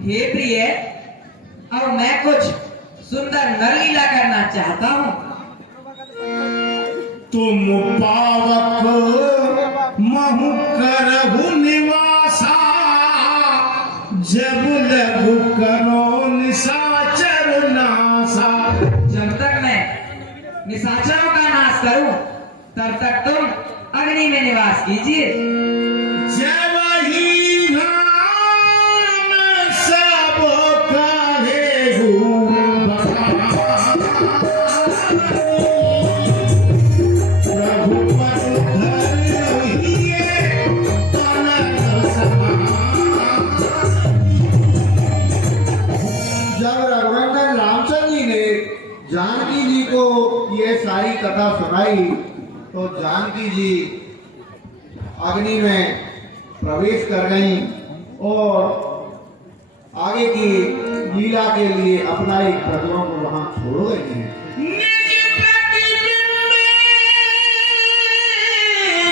हे प्रिय, अब मैं कुछ सुंदर नरलीला करना चाहता हूँ। तुम पावक महु करहु निवासा, जब लघु करो निशाचर नासा। जब तक मैं निशाचरों का नाश करूं, तब तक तुम अग्नि में निवास कीजिए। जब ही राम सब कहेहु प्रभु पद धरिए तनक समान। जब रघुनंदन रामचंद्र जी ने जानकी जी को ये सारी कथा सुनाई तो जानकी जी अग्नि में प्रवेश कर गई और आगे की लीला के लिए अपना एक प्रतिमा को वहां छोड़ गई। निज प्रतिबिंब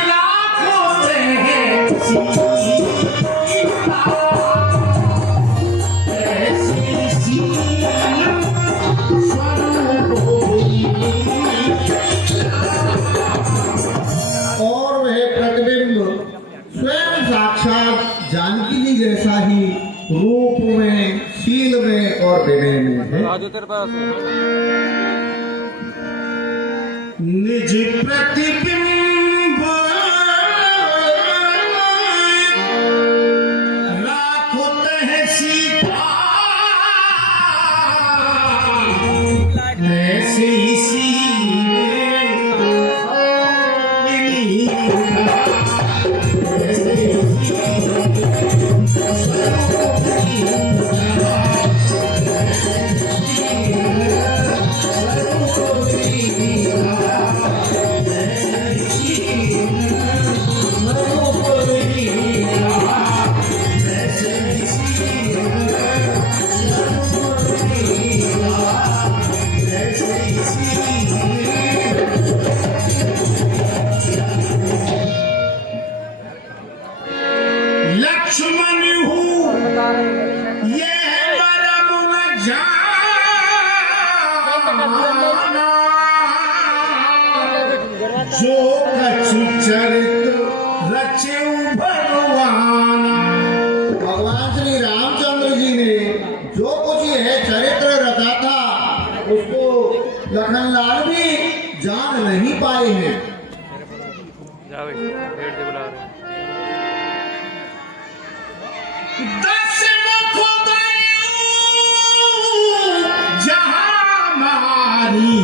लाखों रहे सीता, ऐसी सील स्वरूप होई। और वह प्रतिबिंब स्वयं साक्षात जानकी जी जैसा ही रूप में, शील में और विनय में है। निज प्रतिबिंब राखो तह सीता, ऐसे ही सीले लक्ष्मण हूँ ये मरम न जाना, जो कछु चरित रचेउ भगवान। भगवान श्री रामचंद्र जी ने जो कुछ यह चरित्र रचा था उसको लखनलाल भी जान नहीं पाए हैं। दस मुख जहाँ मारी,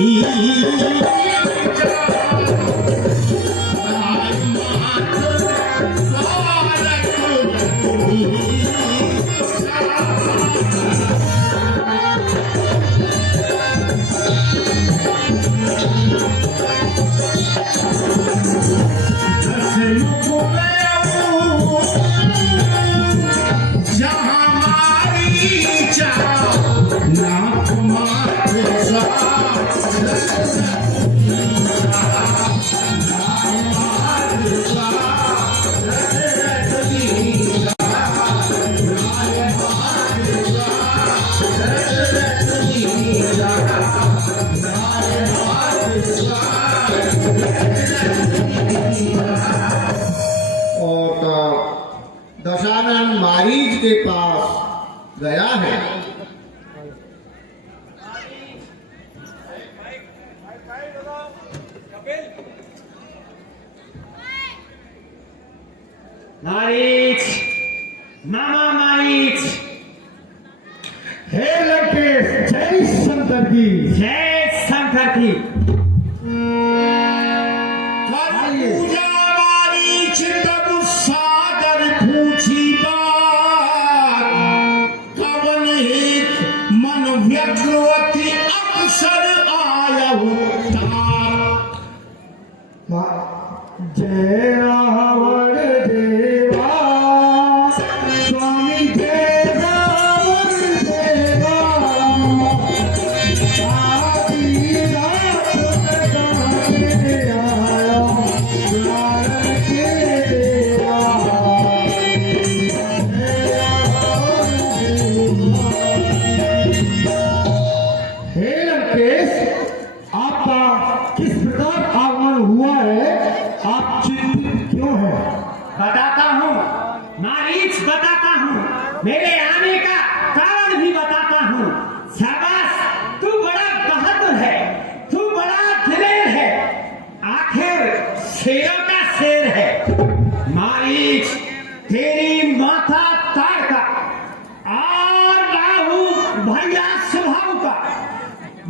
दशानन मारीच के पास गया है। मारीच, मामा मारीच, हे लंकेश, जय शंकर की, जय शंकर की। पूजा मारीच तब सादर पूछी बात, कवन हित मन व्यग्रवती अक्सर आयहु तात। जय रावण देवा, स्वामी जय रावण देवा, आदि रात जगाने आया द्वार के देवा। जय रावण देवा।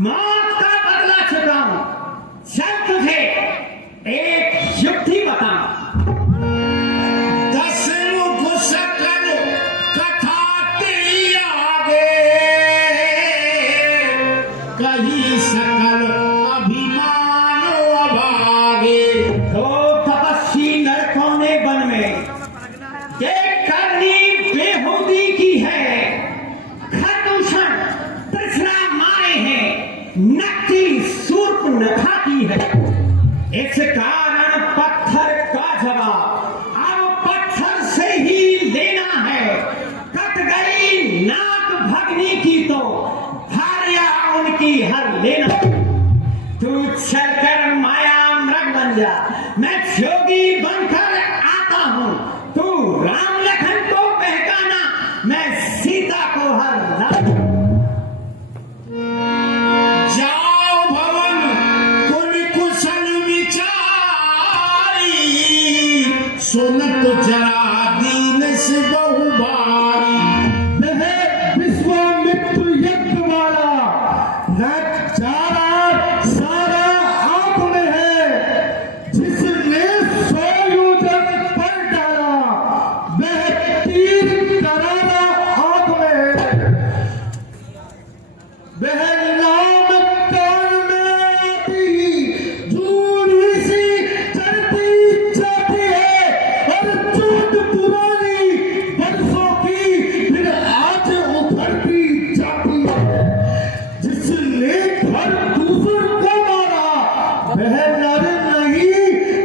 मौत का बदला चुकाऊं। चल तुझे एक युक्ति बताऊं। 10 मुख सकल कथा तेरी आगे, कहीं सकल अभिमान अभागे। दो तपस्वी नरकों ने वन में ये करनी बेहूदी की है। खरदूषण तृष्णा मारे हैं, नकली सूर्पनखा की है। इस कारण पत्थर का जवाब अब पत्थर से ही लेना है। कट गई नाक भगनी की तो भार्या उनकी हर लेना। तू चलकर माया मृग बन जा, मैं जोगी बनकर आता हूँ। तू राम लखन को बहकाना, मैं सीता को हर जाओ भवन कुल कुशल विचारी, सुनत जरा दीन से बहु भारी। वह विश्वामित्र यज्ञ वाला नजारा सारा आप में है। जिसने 100 योजन पर डाला, वह तीर तरारा आग में है। वह नाम कान में आती दूरी सी चढ़ती जाती है, और चोट पुरानी बरसों की फिर आज उभरती जाती है। जिसने घर दूसर को मारा, वह नर नहीं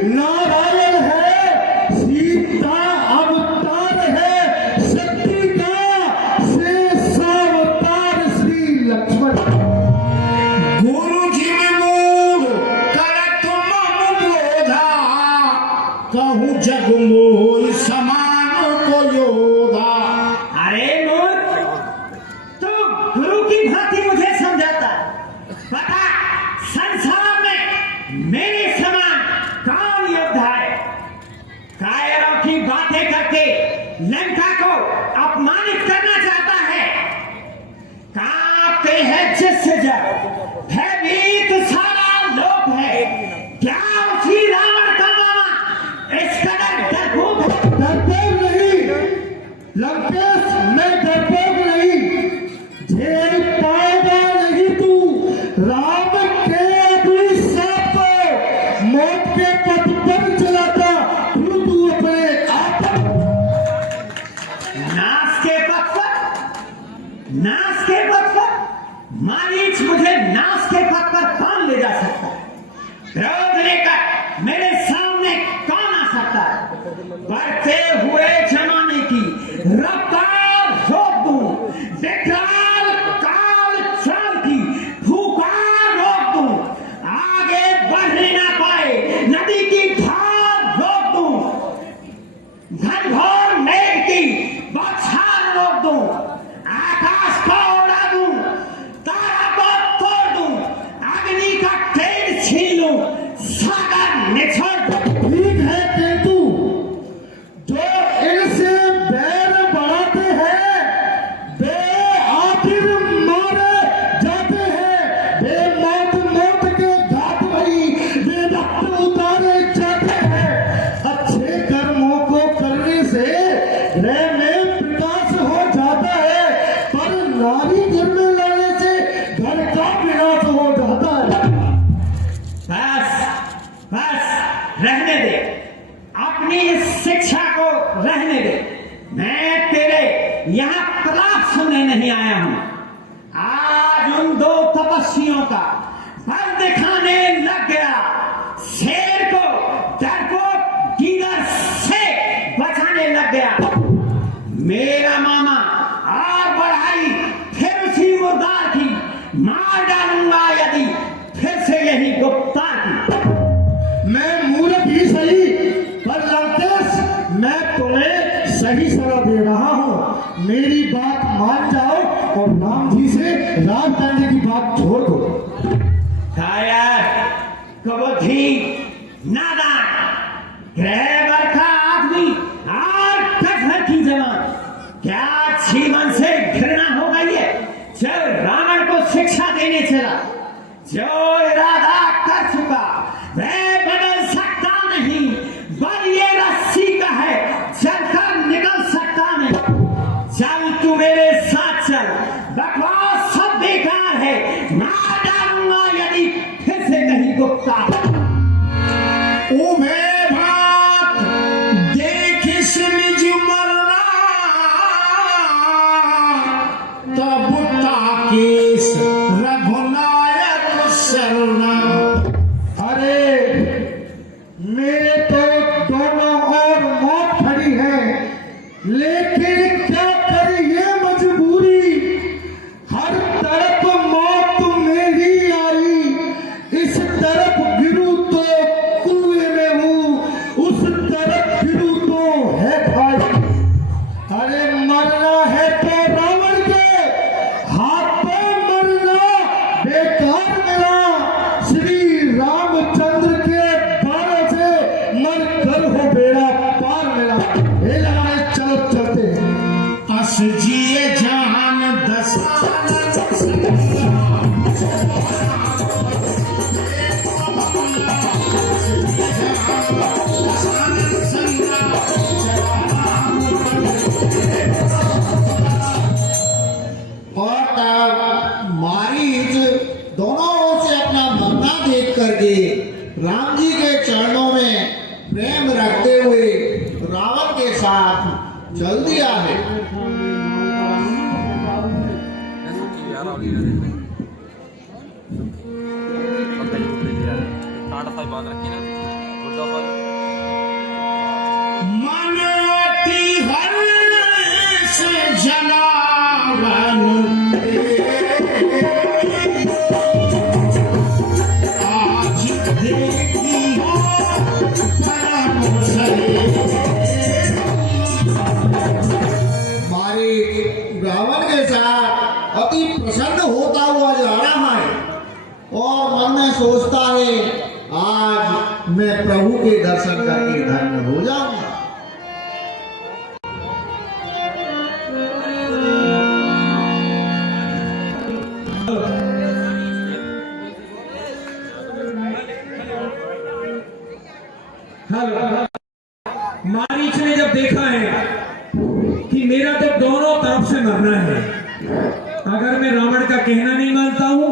नारायण है। सीता अवतार है शक्ति का, शेष अवतार श्री लक्ष्मण। गुरु जी मूल करत मम बोधा, कहूँ जग मोहि समान को योधा। अरे मूर्ख, तू गुरु की भांति मुझे समझाता है। बता, संसार में मेरे समान कौन योद्धा है? कायरों की बातें करके लंका को अपमानित करना चाहता है। कांपते हैं जिससे जब भयभीत सारा लोक है। क्या उसी रावण का मामा इस कदर डरपोक है? डरपोक नहीं लंकेश, मैं डरपोक नहीं। झेल पाएगा नहीं तू राम के अभिशाप को। मौत के पथ पर चलाता तू अपने आप। नाश के पथ पर, नाश के पथ पर मारीच मुझे नाश के पथ पर कौन ले जा सकता है? क्रोध लेकर मेरे सामने कौन आ सकता है? बढ़ते हुए जमाने की रफ्तार रोक दूं, विकराल काल चाल की फुकार रोक दूं, आगे बढ़ने ना पाए नदी की धार रोक दूं, घनघोर मेघ की बौछार रोक दूं, आकाश को उड़ा दूं, तारा को तोड़ दूं, अग्नि का तेज छीन लूं, सागर निछोड़ दूं। ठीक है केतु, जो इनसे बैर बढ़ाते हैं वे आखिर मारे जाते हैं। वे मौत मौत के घाट वही, वे रक्त उतारे जाते हैं। अच्छे कर्मों को करने से हृदय में विकास हो जाता है, पर नारी घर में लाने से घर का विनाश हो जाता है। बस रहने दे, अपनी इस शिक्षा को रहने दे। मैं तेरे यहाँ प्रलाप सुनने नहीं आया हूं। आज उन 2 तपस्वियों का बल दिखाने लग गया। शेर को डरपोक गीदड़ से बचाने लग गया। मेरा मामा और बढ़ाई फिर उसी मुर्दार की मार डालूंगा यदि फिर से यही गुप्तार की। मैं मूर्ख ही सही, पर लंकेश मैं तुम्हें सही सलाह दे रहा हूँ। मेरी बात मान जाओ और राम जी से राज करने की बात छोड़ दो। कबोधी नादान ग्रहवर का आदमी और कठहर की जवान, क्या जीवन से घृणा हो गई है? जब रावण को शिक्षा देने चला जो इरादा कर चुका वह बदल सकता नहीं, बल ये रस्सी का है, चलकर निकल सकता नहीं। चल तू मेरे साथ चल, बकवास सब बेकार है, मार डालूंगा यदि फिर से कहीं गुप्ता। उभे भात देखिस निज मरना, तब ताकेस रघुनायक शरणा। अरे मेरे तो दोनों ओर मौत खड़ी है, लेकिन क्या करें ये मजबूरी। हर तरफ मौत मेरी आई, इस तरफ गिरूं तो कुएं में हूँ, उस तरफ गिरूं तो है भाई। अरे मरना है तो रावण के हाथों मरना बेकार मेरा, श्री रामचंद्र के बाण से मर कर हो बेड़ा पार मेरा। हे लड़ाई चलो चलते हैं। अस जिए जान दसानन और तब मारीच दोनों ओर से अपना मरना देख करके राम जी के चरणों में प्रेम रखते हुए रावण के साथ चल दिया है। मन अति हर्ष जनावन आज देखी हो परम सरे। मारी रावण के साथ अति प्रसन्न होता हुआ जा रहा है और मन में सोचता है आज मैं प्रभु के दर्शन करके धन्य हो जाऊंगा। मारीच ने जब देखा है कि मेरा तो दोनों तरफ से मरना है, अगर मैं रावण का कहना नहीं मानता हूं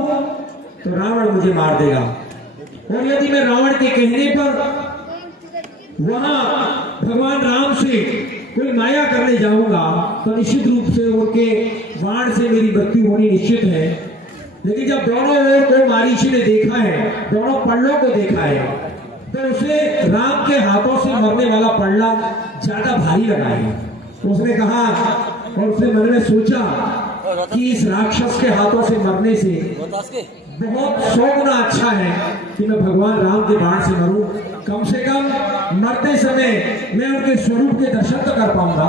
तो रावण मुझे मार देगा, और यदि मैं रावण के कहने पर वहां भगवान राम से कोई माया करने जाऊंगा तो निश्चित रूप से उनके बाण से मेरी मृत्यु होनी निश्चित है। लेकिन जब दोनों ओर को मारीच ने देखा है, दोनों पल्लों को देखा है, तो उसे राम के हाथों से मरने वाला पल्ला ज्यादा भारी लगा है। उसने कहा और उसने मन में सोचा कि इस राक्षस के हाथों से मरने से बहुत 100 गुना अच्छा है कि मैं भगवान राम के बाण से मरूं। कम से कम मरते समय मैं उनके स्वरूप के दर्शन तो कर पाऊंगा।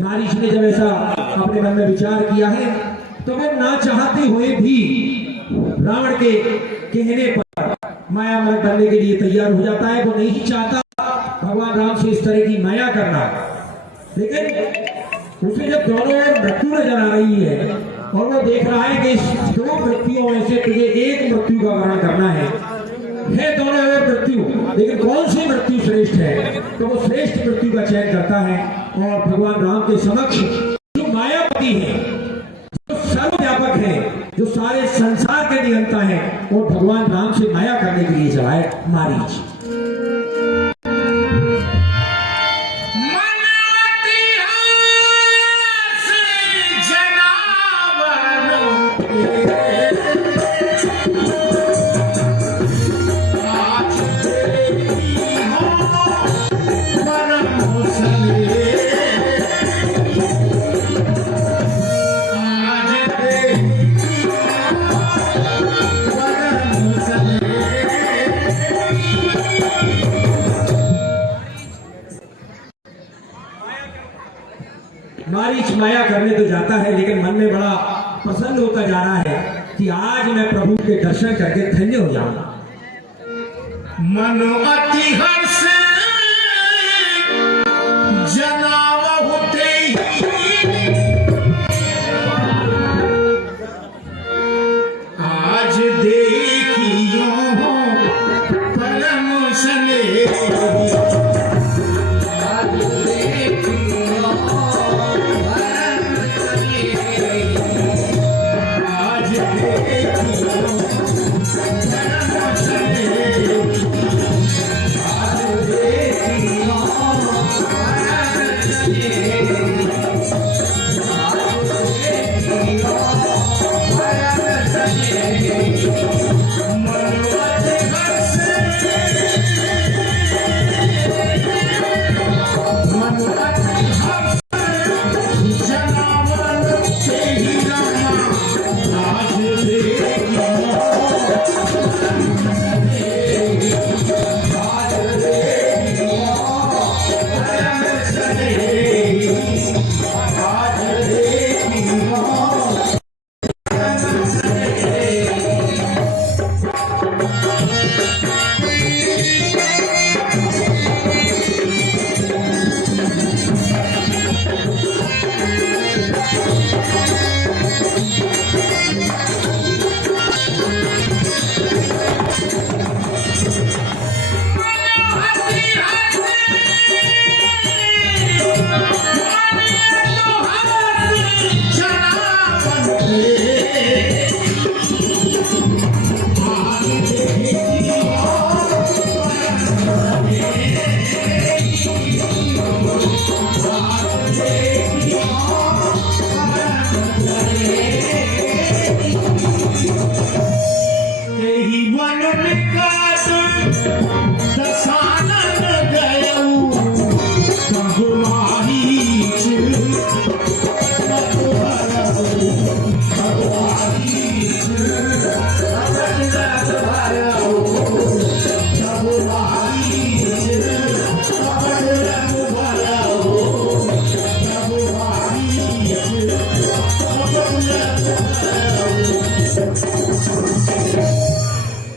मारीच ने जब ऐसा अपने मन में विचार किया है तो वो ना चाहते हुए भी रावण के कहने पर माया मर्ग बनने के लिए तैयार हो जाता है। वो नहीं चाहता भगवान राम से इस तरह की माया करना, लेकिन उसे जब दोनों ओर मृत्यु नजर आ रही है और वो देख रहा है कि इस 2 मृत्युओं में से तुझे एक मृत्यु का वर्ण करना है दोनों ओर मृत्यु, लेकिन कौन सी मृत्यु श्रेष्ठ है, तो वो श्रेष्ठ मृत्यु का चयन करता है और भगवान राम के समक्ष जो मायापति है, जो सर्वव्यापक है, जो सारे संसार के नियंता है, और भगवान राम से माया करने के लिए चला है मारीच। मन अति हर्ष जनावन आज देखी हो परम सरे। आज देखी हो परम सरे। मारीच माया करने तो जाता है, लेकिन मन में बड़ा प्रसन्न होता जा रहा है कि आज मैं प्रभु के दर्शन करके धन्य हो जाऊंगा। मन अति हर्ष जनावहु तेहि आज देखी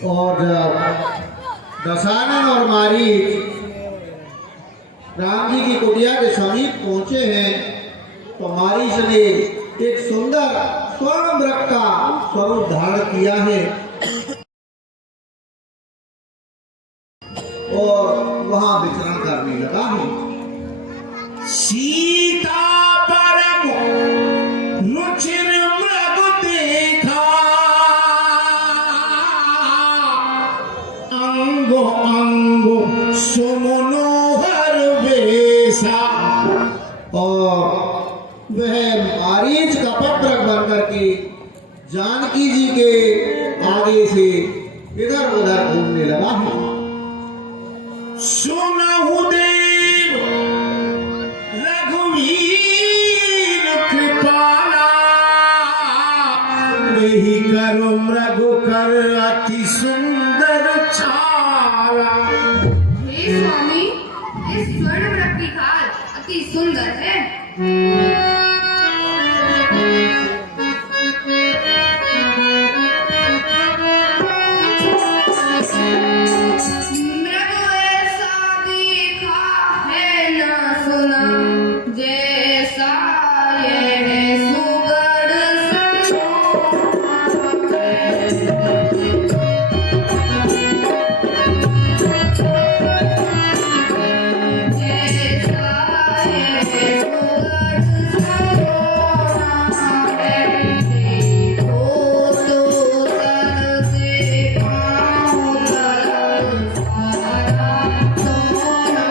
और जब दशानन और मारीच राम जी की कुटिया के समीप पहुंचे हैं तो मारीच ने एक सुंदर स्वर्ण वृक्ष का स्वरूप धारण किया है और वहां विचरण करने लगा है। सीता परम रुचिर मृग देखा, अंगो अंगो सुमनोहर वेशा। और वह मारीच का पत्रक बनकर के जानकी जी के आगे से इधर उधर घूमने लगा है। सुनहु देव रघुवीर कृपाला, नहीं करो मृगु कर अति सुंदर छाला। हे स्वामी, इस स्वर्ण वृक्ष की खाल अति सुंदर है। मृग ऐसा देखा है न सुना, जैसा यह सुगढ़ सलोना है। जैसा यह सुगढ़ सलोना है, देखो तो सर से पाँव तलक सारा सोना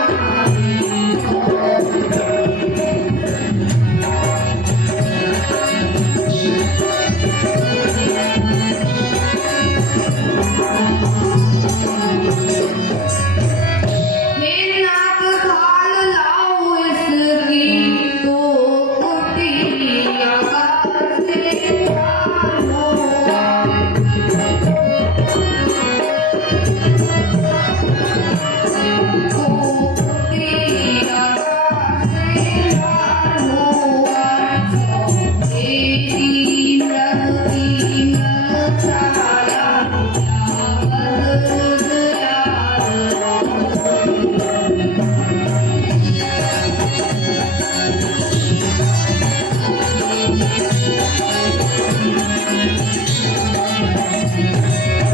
हे नाथ खाल लाओ इसकी, तो कुटिया से पार हो। तो कुटिया से पार हो। तेरी मृग की मृग छाया, यावत रुद्र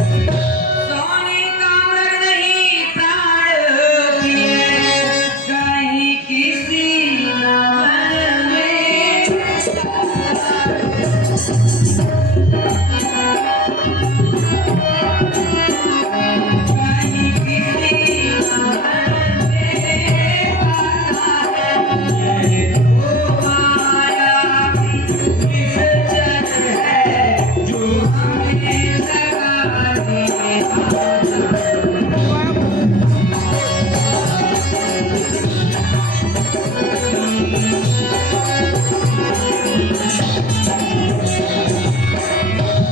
सोने का मृग नहीं प्राण किए, कहीं किसी नवन में। कहीं किसी नवन में आता है, ये तो माया की विसर्जन है, जो हमें लगाने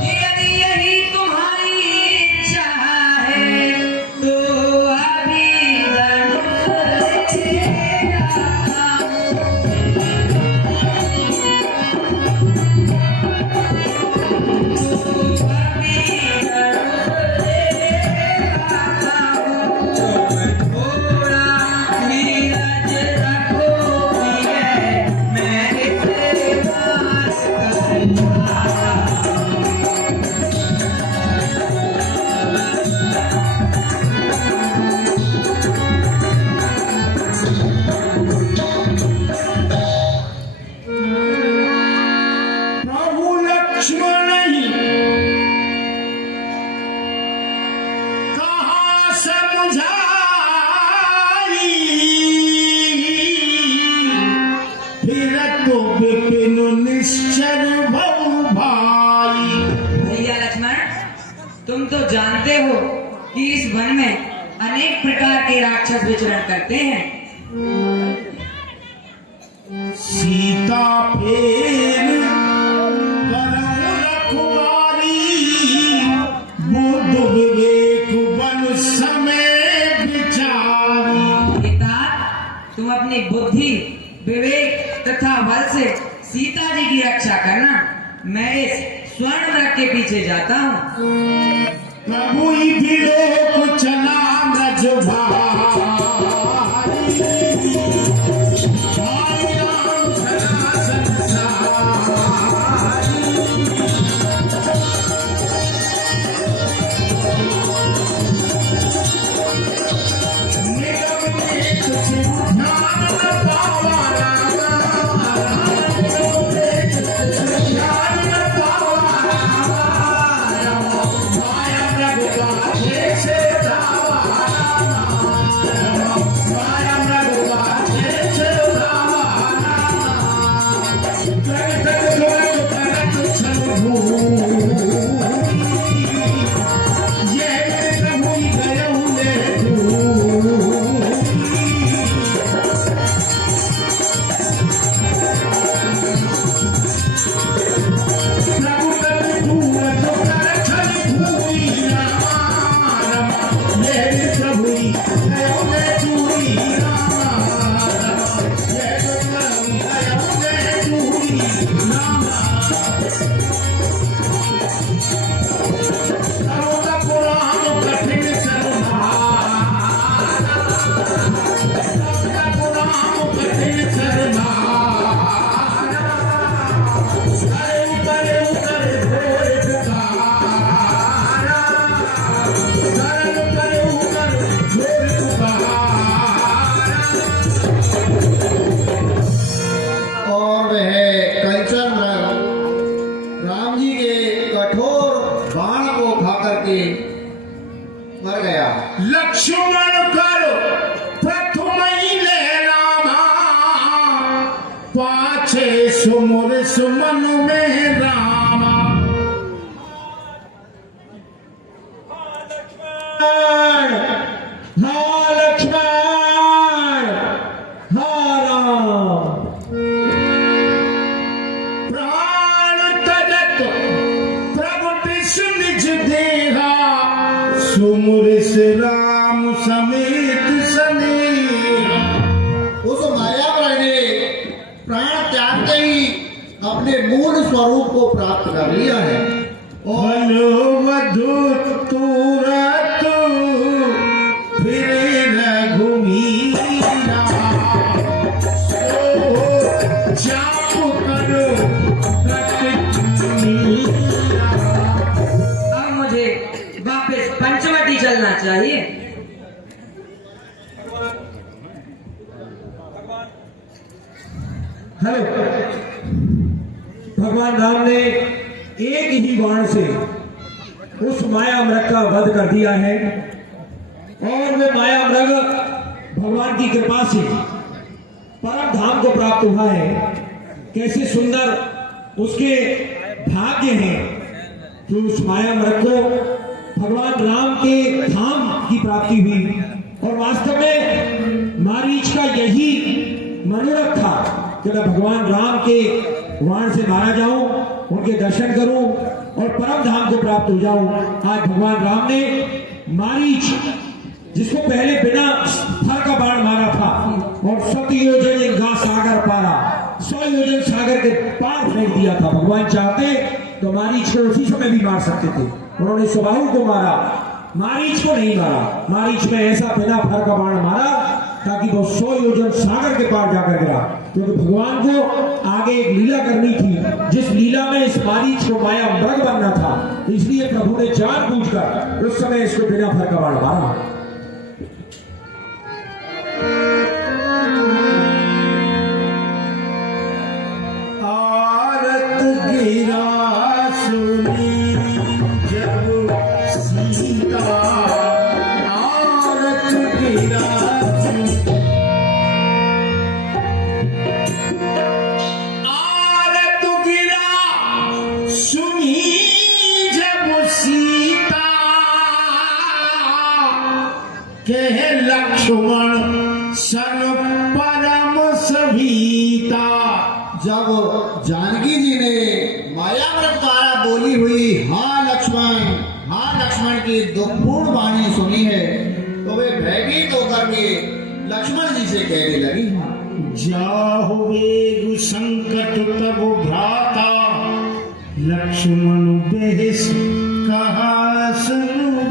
यदि यही तुम्हारी इच्छा है तो अभी धनुष ले आता हूँ। तो अभी धनुष ले आता हूँ। थोड़ा धीरज रखो प्रिय, मैं इसे पास करूँगा। प्रभु लक्ष्मण ही कहा समझाई, फिर तो विपिन निश्चर भव भाई। भैया लक्ष्मण, तुम तो जानते हो कि इस वन में अनेक प्रकार के राक्षस विचरण करते हैं। सीता फेर करऊ रखवारी, बुद्ध विवेक बन समय विचारी। पिता, तुम अपनी बुद्धि, विवेक तथा बल से सीता जी की रक्षा करना। मैं इस स्वर्ण वृक्ष के पीछे जाता हूँ। प्रभु विलोक चला ब्रज भारी भाई राम चला संसारी निगम एक सिंह ध्यान न पावा और वह कंचन मृग राम जी के कठोर बाण को खा करके मर गया। लक्ष्मण कर प्रथम ही ले रामा पाछे सुमुर सुमन में रामा हाँ लक्ष्मण, हाँ राम। प्राण तजत प्रगटिस निज देहा सुमुर राम समेत सनेहा उस मायावह ने प्राण त्याग के ही अपने मूल स्वरूप को प्राप्त कर लिया है। और बलवधु तुरत फिरे रघुमीरा सो जाप करो कटनीरा। अब मुझे वापस पंचवटी चलना चाहिए। हेलो, भगवान राम ने एक ही बाण से उस माया मृग का वध कर दिया है और वो माया मृग भगवान की कृपा से परम धाम को प्राप्त हुआ है। कैसे सुंदर उसके भाग्य हैं कि उस माया मृग को भगवान राम के धाम की प्राप्ति हुई। और वास्तव में मारीच का यही मनोरथ था कि मैं भगवान राम के वाण से मारा जाऊं, उनके दर्शन करूं और परम धाम को प्राप्त हो जाऊं। आज भगवान राम ने मारीच, जिसको पहले बिना फर का बाण मारा था और 100 योजन गा सागर पारा, 100 योजन सागर के पार फेंक दिया था। भगवान चाहते तो मारीच को उसी समय भी मार सकते थे। उन्होंने सुबाहु को मारा, मारीच को नहीं मारा। मारीच में ऐसा बिना फर का बाण मारा ताकि वो 100 योजन सागर के पार जाकर गिरा, क्योंकि भगवान को आगे एक लीला करनी थी, जिस लीला में इस मारीच को माया मृग बनना था। इसलिए प्रभु ने जानबूझकर उस समय इसको बिना फर का बाण मारा। आरत गिरा सुनी जब सीता आरत गिरा आरत गिरा सुनी जब सीता कह लक्ष्मण सन परम सभीता। जब जानकी जी ने मायाव्रत द्वारा बोली हुई हाँ लक्ष्मण की दुखपूर्ण वाणी सुनी है, तो वे भयभीत होकर के लक्ष्मण जी से कहने लगी, जाहु वेगु संकट तब भ्राता लक्ष्मण बेस कहा सुनु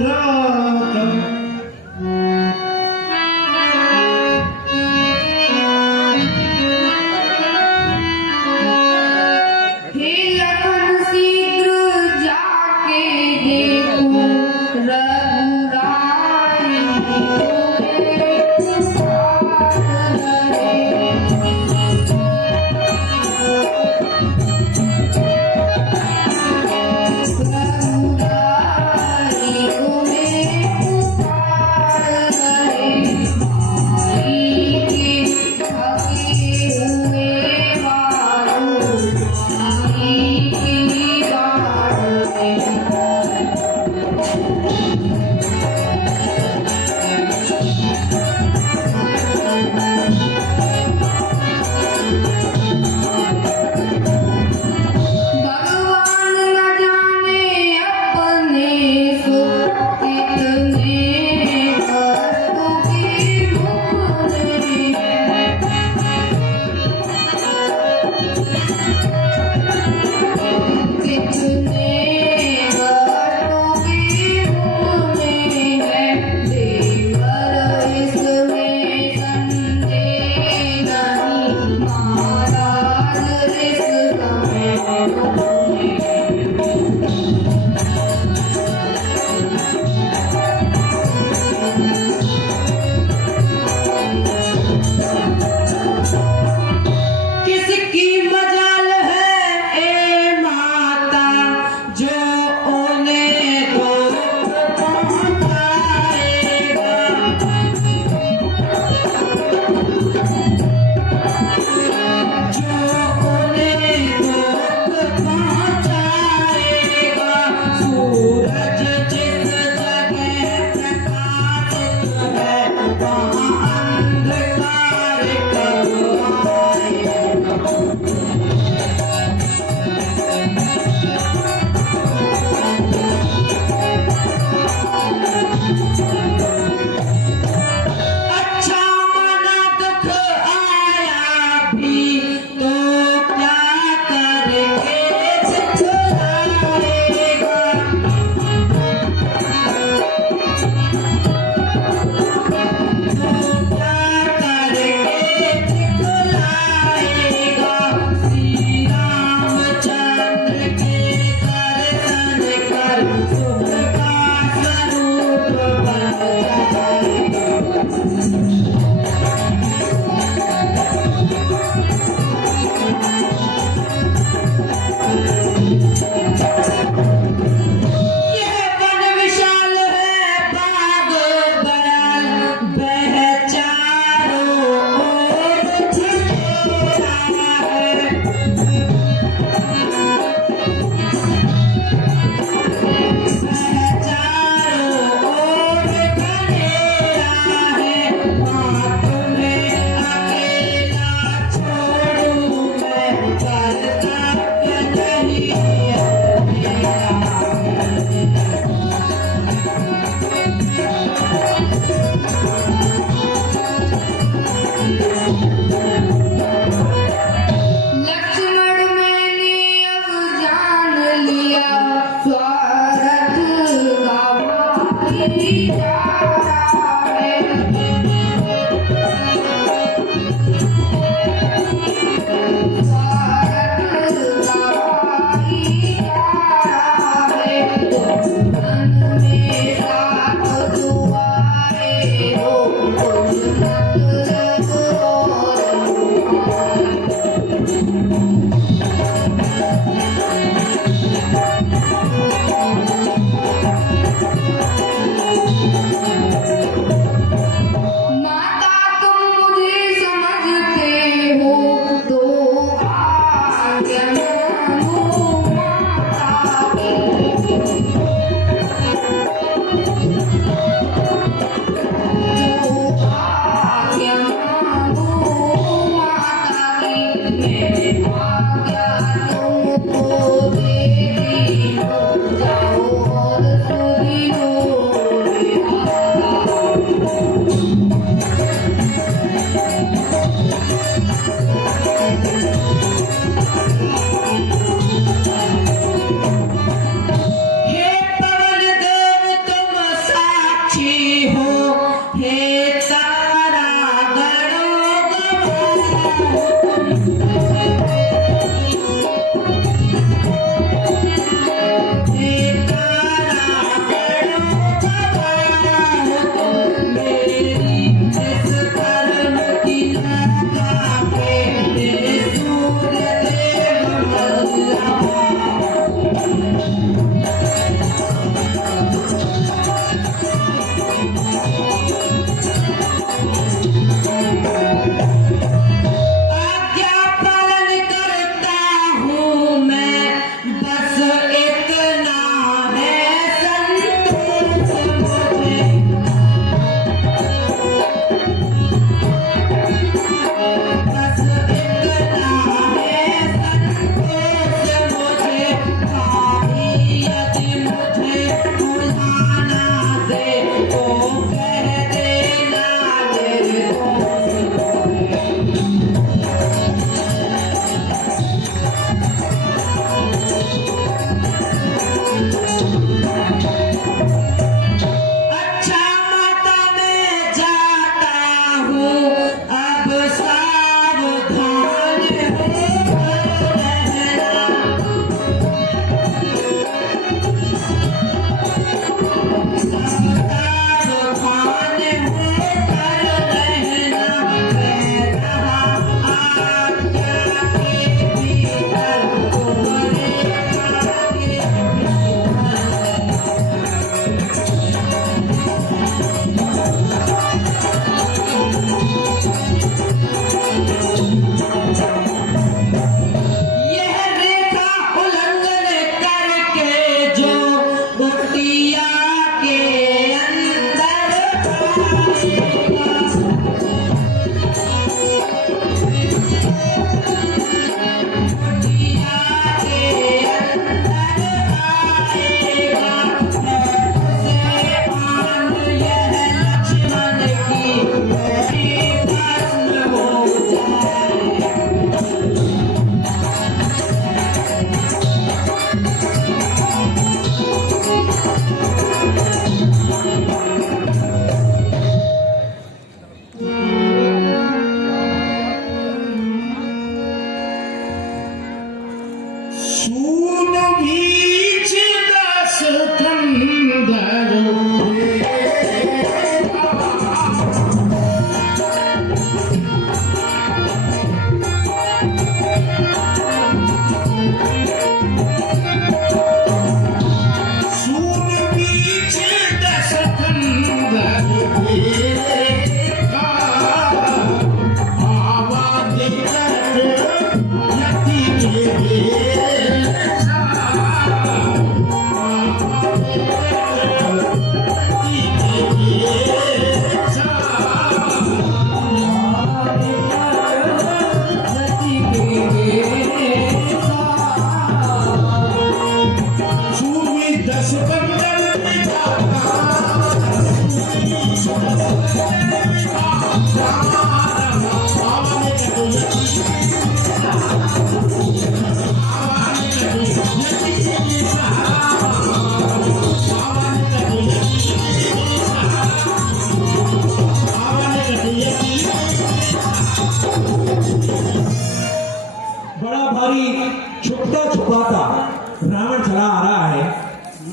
रहा है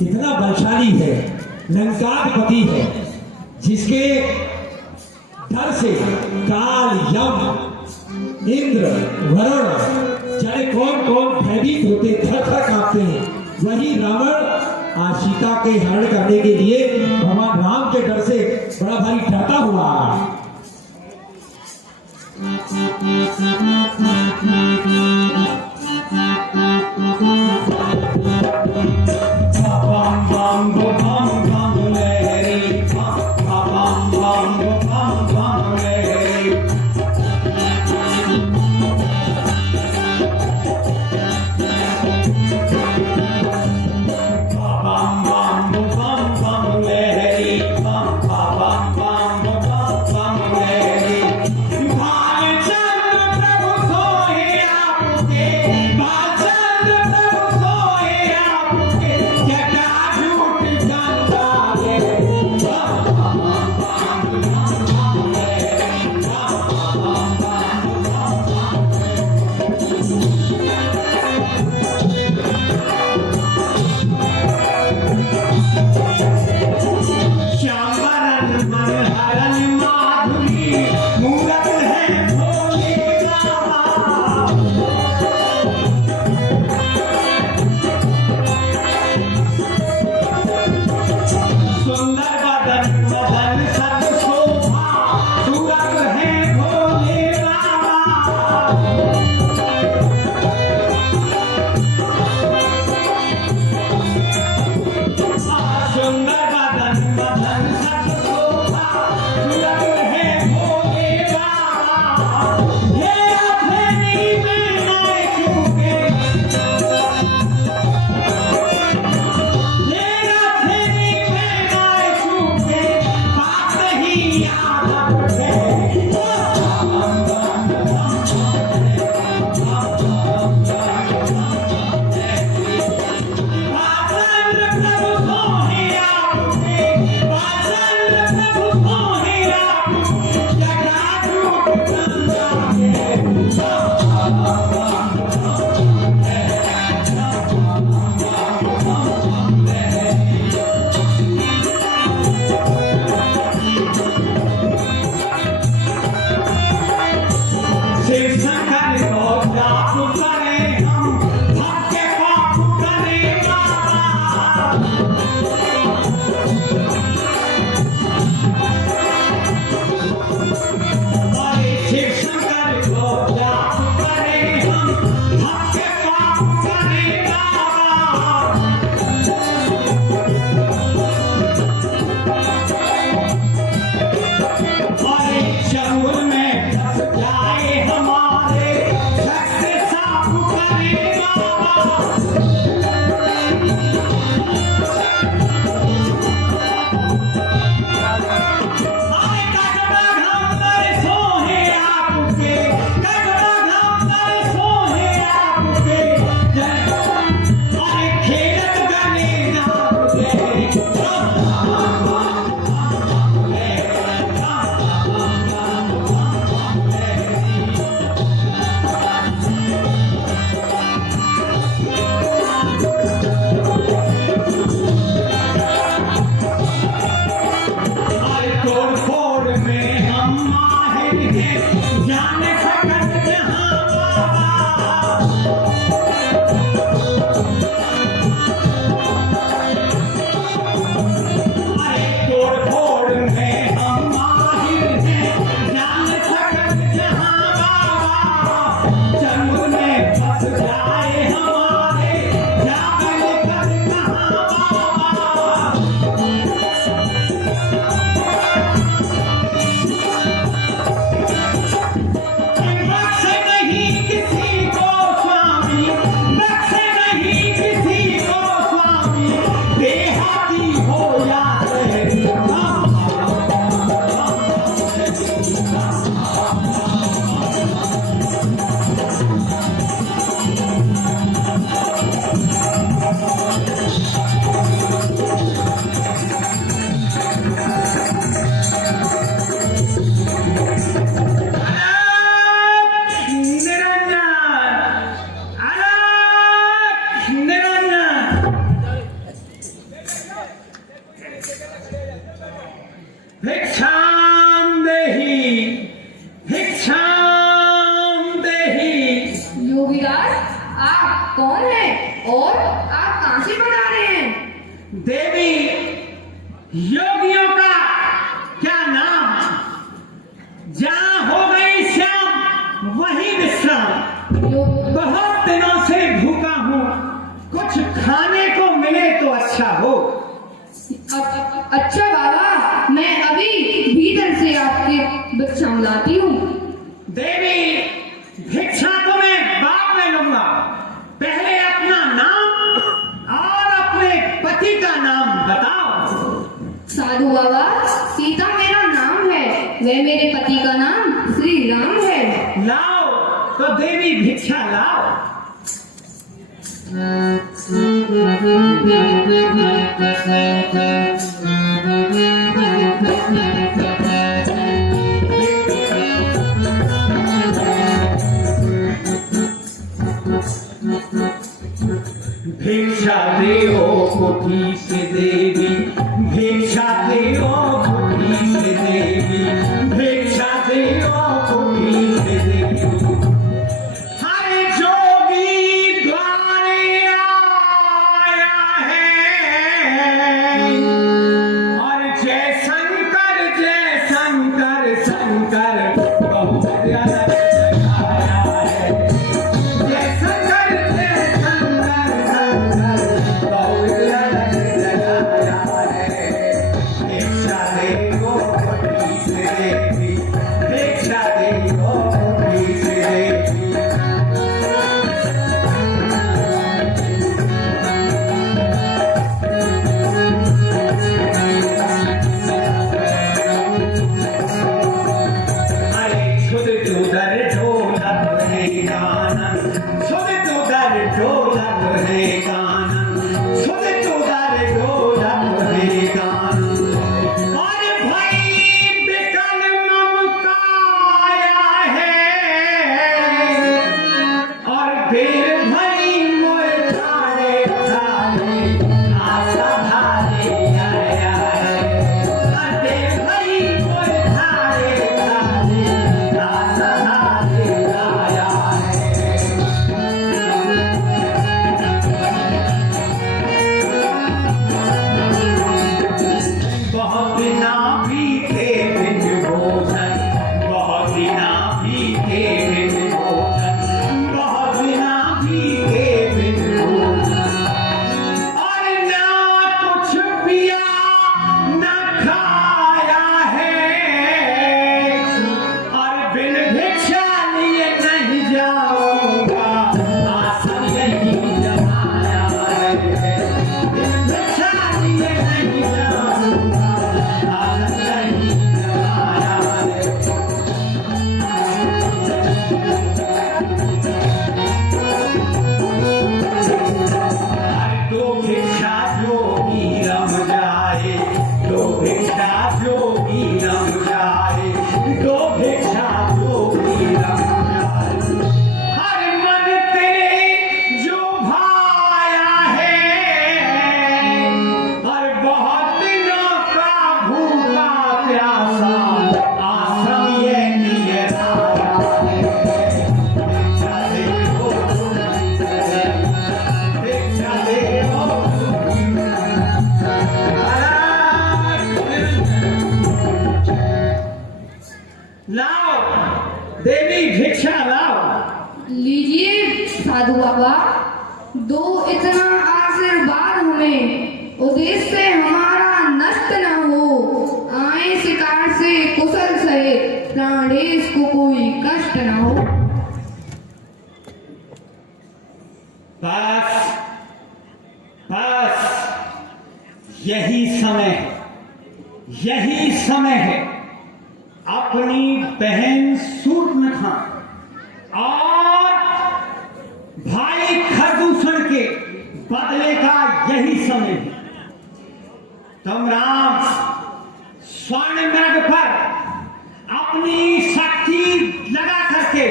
इतना बलशाली है, लंकाधिपति है, जिसके डर से काल, यम, इंद्र, वरुण जाने कौन कौन भयभीत होते, थर थर कांपते हैं। वही रावण आज सीता के हरण करने के लिए भगवान राम के डर से बड़ा भारी डरता हुआ। देवी योगियों का क्या नाम, जहां हो गई श्याम वही विश्राम। बहुत दिनों से भूखा हूं, कुछ खाने को मिले तो अच्छा हो। अच्छा बाबा, मैं अभी भीतर से आपके भिक्षा लाती हूँ। देवी भिक्षा तो मैं बाद में लूंगा, पहले अपना नाम और अपने पति का नाम बताओ। साधु बाबा, सीता मेरा नाम है, वह मेरे पति का नाम श्री राम है। लाओ तो देवी भिक्षा लाओ। भिक्षा देओ कोठी से देवी, भिक्षा देओ कोठी से देवी, भिक्षा देओ कोठी से देवी। हरे जोगी द्वारे आया है, और जय शंकर शंकर बहुत प्यारा आया है। जय शंकर बहुत प्यारा आया है। भिक्षा देओ कोठी से देवी, भिक्षा देओ कोठी से देवी। अरे सुध तुदर ढोलक है कानन, सुध तुदर ढोलक है कानन, सुध तुदर ढोलक है कानन। और भाई बिकल ममकाया है, और फिर भई मोर ठाड़े ठाड़े आशा धारे आया है। और फिर भई मोर ठाड़े ठाड़े आशा धारे आया है। बहुत बिना भीखे बिन भोजन, बहुत बिना भीखे बिन भोजन, बहुत बिना भीखे बिन भोजन। और ना कुछ पिया ना खाया है, और बिन भिक्षा लिए नहीं जाऊंगा, आसन यही जमाया है। बिन भिक्षा लिए नहीं जाऊंगा, आसन यही जमाया है। दो भिक्षा जोगी रम जाए, दो भिक्षा जोगी रम जाए, दो भिक्षा जोगी रम जाए। हर मन तेरे जो भाया है, और बहुत दिनों का भूखा प्यासा आश्रम ये नियराया है। भिक्षा देओ भिक्षा देओ। लाओ देवी भिक्षा लाओ। लीजिए साधु बाबा, दो इतना आशीर्वाद हमें, उद्देश्य हमारा नष्ट न हो, आए शिकार से कुशल सहे, प्राणेश को कोई कष्ट न हो। बस बस यही समय है अपनी बहन शूर्पणखा और भाई खरदूषण के बदले का यही समय है। तुम राम स्वर्ण मृग पर अपनी शक्ति लगा करके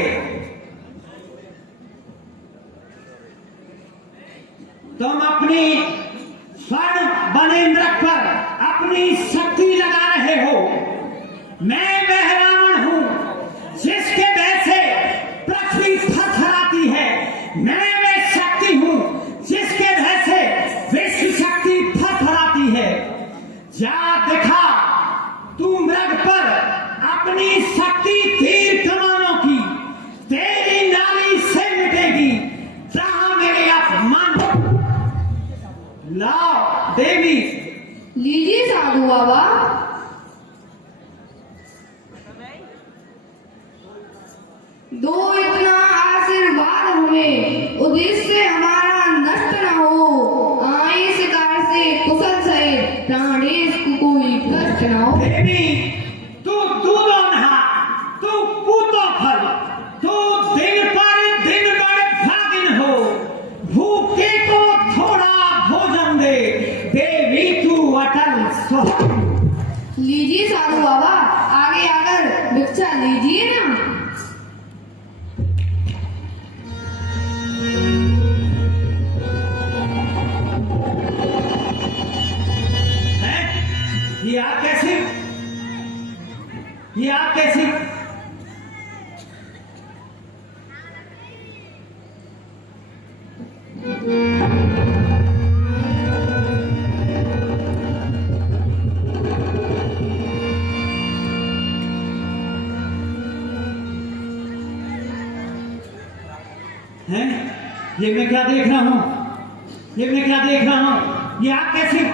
तुम अपनी स्वर्ण बने मृग पर अपनी शक्ति लगा रहे हो। मैं वह रावण हूं जिसके वह से पृथ्वी थरथराती है। मैं वह शक्ति हूं जिसके वह से विश्व शक्ति थरथराती लाओ देवी। लीजिए साधु बाबा। दो इतना आशीर्वाद हमें, उद्देश्य हमारा नष्ट न हो, आए शिकार से कुशल सहित, प्राणेश को कोई कष्ट न हो। देवी तू दूधो नहा, तू पूतो फल, तू दिन पर दिन बड़े भागिन हो, भूखे को थोड़ा भोजन दे, देवी तू अटल सुहागिन। लीजिए साधु बाबा, आगे आकर भिक्षा लीजिए ना। ये आप कैसी, ये आप कैसी? हैं? ये मैं क्या देख रहा हूं? ये मैं क्या देख रहा हूं? ये आप कैसी?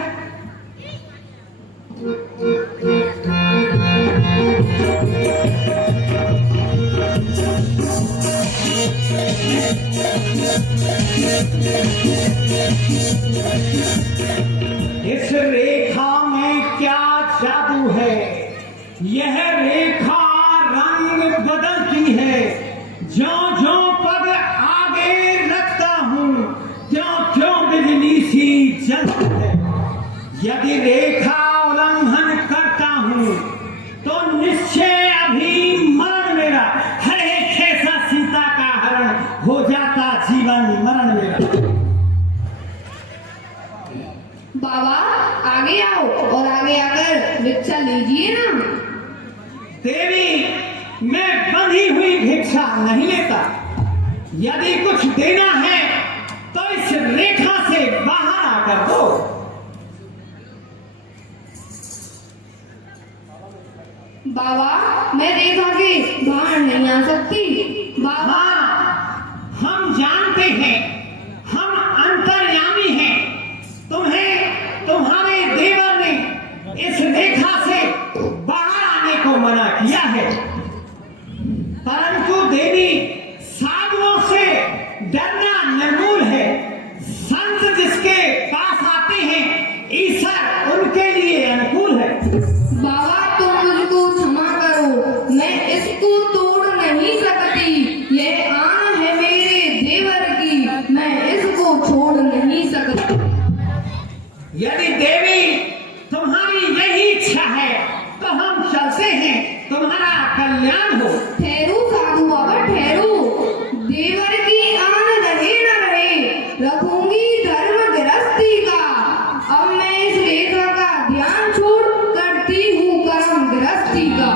इस रेखा में क्या जादू है? यह रेखा रंग बदलती है, ज्यों-ज्यों पग आगे रखता हूं, त्यों-त्यों बिजली सी जलती है। यदि रेखा उल्लंघन करता हूं, तो निश्चय अभी मरण मेरा, हरे कैसा सीता का हरण, हो जाता जीवन मरण मेरा। बाबा आगे आओ और आगे आकर भिक्षा लीजिए ना। देवी मैं बंधी हुई भिक्षा नहीं लेता, यदि कुछ देना है तो इस रेखा से बाहर आकर दो। बाबा मैं रेखा के बाहर नहीं आ सकती। बाबा हाँ, हम जानते हैं, हम अंतर्यामी हैं। तुम्हें तुम्हारे देवर ने इस रेखा से बाहर आने को मना किया है, परंतु देवी साधुओं से डरना निर्मूल है। संत जिसके पास आते हैं, ईश्वर उनके लिए अनुकूल है। बाबा तुम मुझको क्षमा करो, मैं इसको तोड़ नहीं सकती। ये आन है मेरे देवर की, मैं इसको छोड़ नहीं सकती। यदि देवी तुम्हारी यही इच्छा है तो हम चलते हैं, तुम्हारा कल्याण हो। ठहरू साधु बाबा ठहरू, देवर की आन रहे न रहे, रखूंगी धर्म गृहस्थी का। अब मैं इस रेखा का ध्यान छोड़ करती हूँ कर्म गृहस्थी का।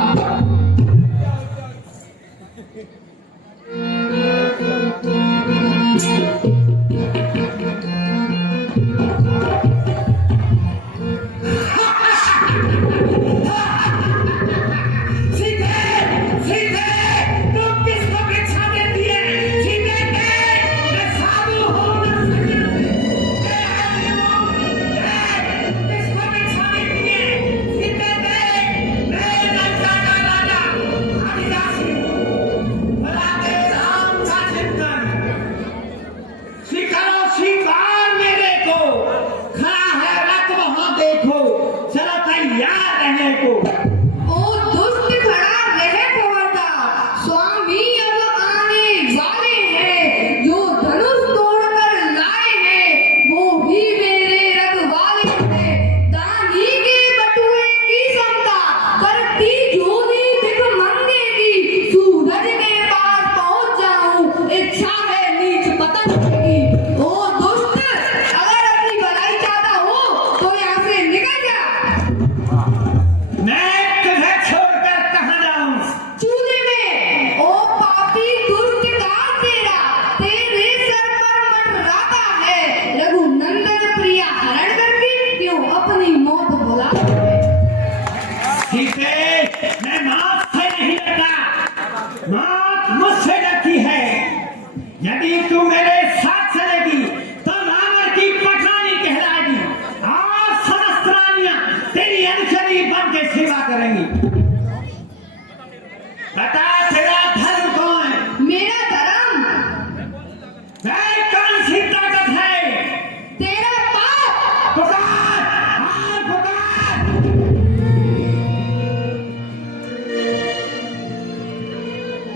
पुकार, हाय पुकार।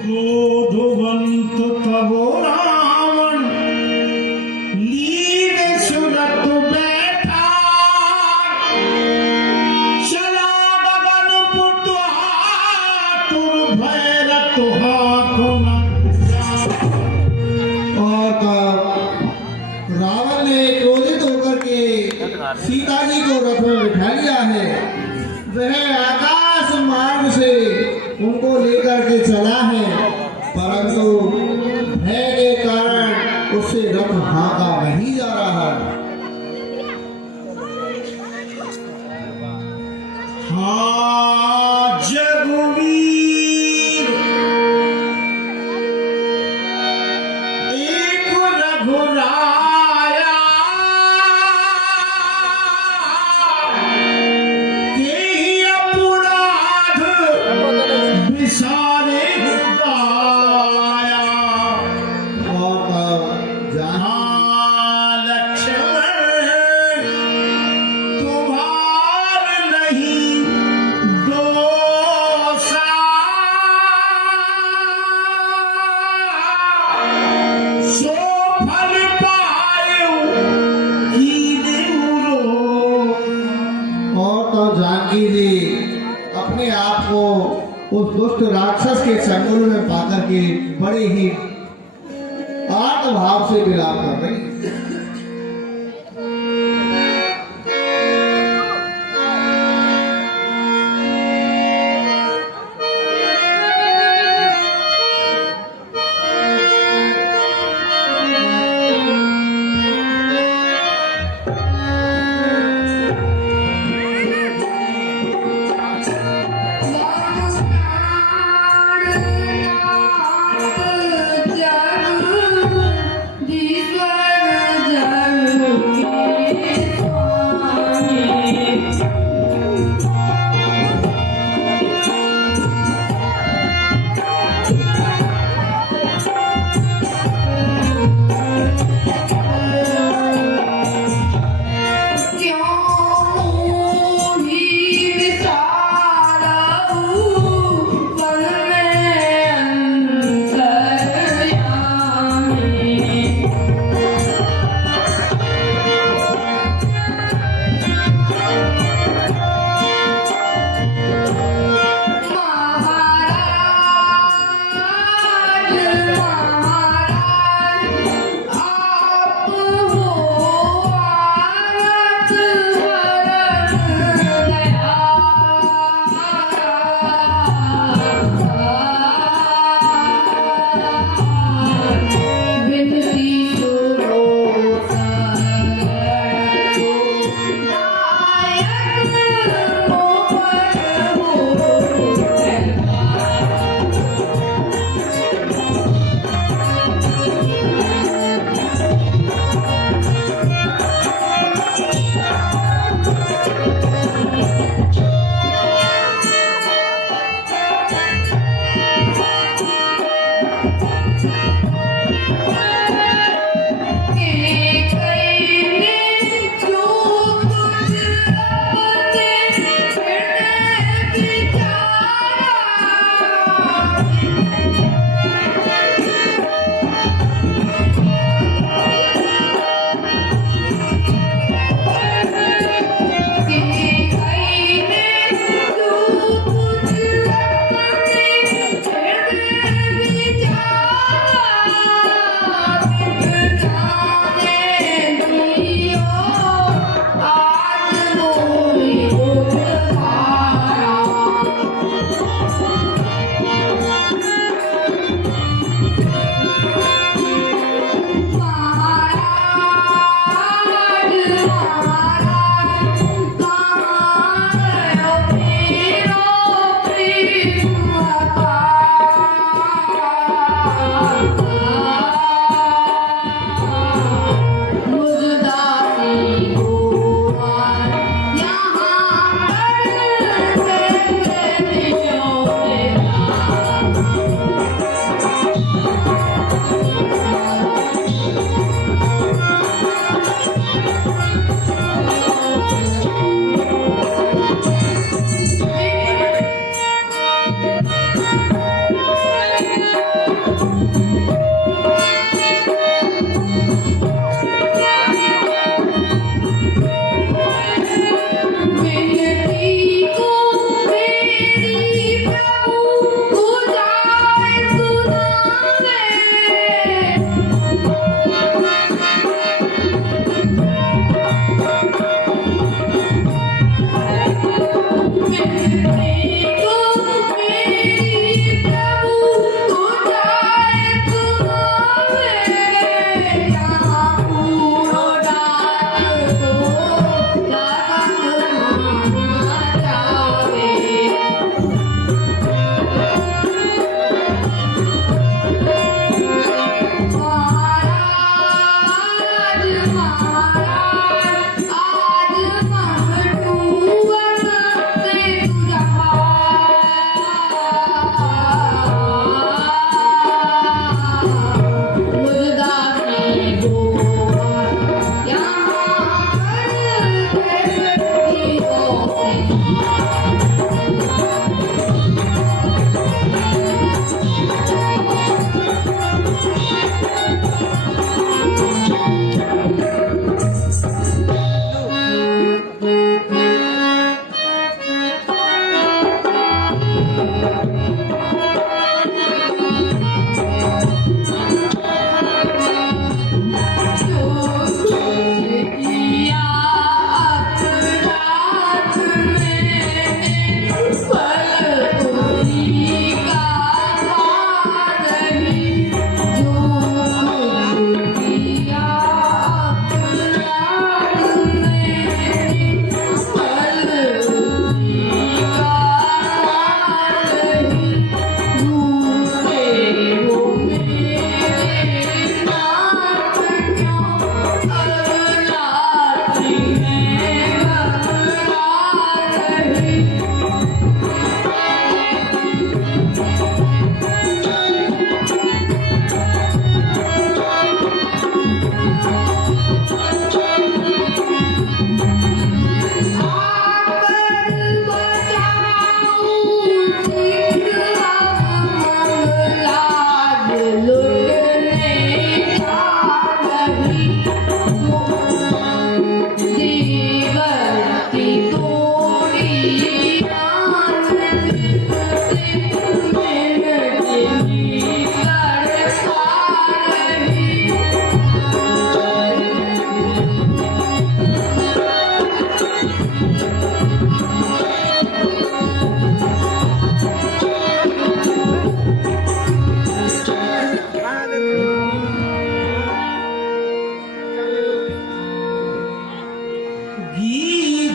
क्रोधवंत तबो रावण लीन सुरत बैठा चला गगन पुटुआ तुर भैरत हाकुन और रावण ने क्रोधित होकर के सीता जी को रथ में बिठा लिया है। वह आकाश मार्ग से उनको लेकर के चला है, परंतु भय के कारण उससे रथ हाँका नहीं जा रहा है। हाँ जगुवीर एक रघुराया के ही अपराध विसारे गाया। और जान हाँ लक्ष्मण तुम्हार नहीं दोषा सो फल पायो कीने उरो। और तो जानकी जी अपने आप को उस दुष्ट राक्षस के चंगुल में पाकर के बड़े ही आर्त भाव से विलाप कर रही है। जग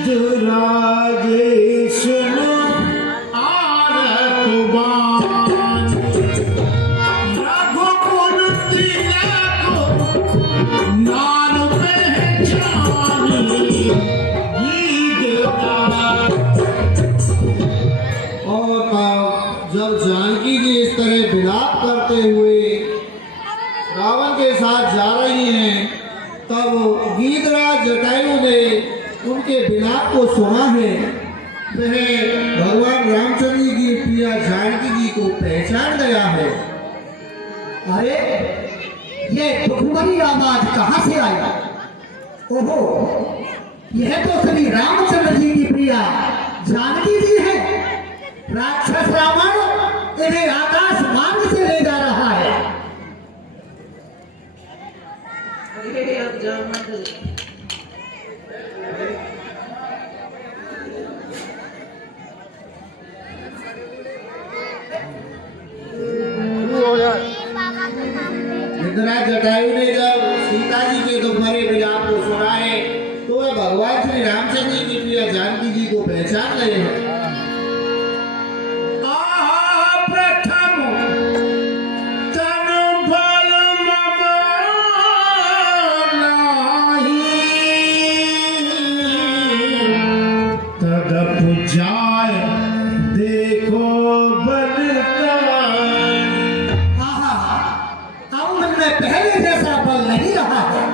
राजेश आरत बान रघुकुल तिलक नाल पहचानी गीतकार। और जब जानकी जी इस तरह विलाप करते हुए रावण के साथ जा रही हैं, तब गीतराज जटायु ने उनके विलाप को सुना है। वह भगवान रामचंद्र जी की प्रिया जानकी जी को पहचान गया है। अरे ये दुखभरी आवाज कहाँ से आई? ओहो, यह तो श्री रामचंद्र जी की प्रिया जानकी जी है। राक्षस रावण इन्हें आकाश मार्ग से ले जा रहा है। गीतराज जटायु ने जब सीता जी के दुखभरे विलाप को सुना है, तो वह भगवान श्री रामचंद्र जी की प्रिया जानकी जी को पहचान गए हैं। प्रथम तन बल मम नाही, तदप जाय देखो बलताई। आहा, अब मुझमें पहले जैसा बल नहीं रहा है।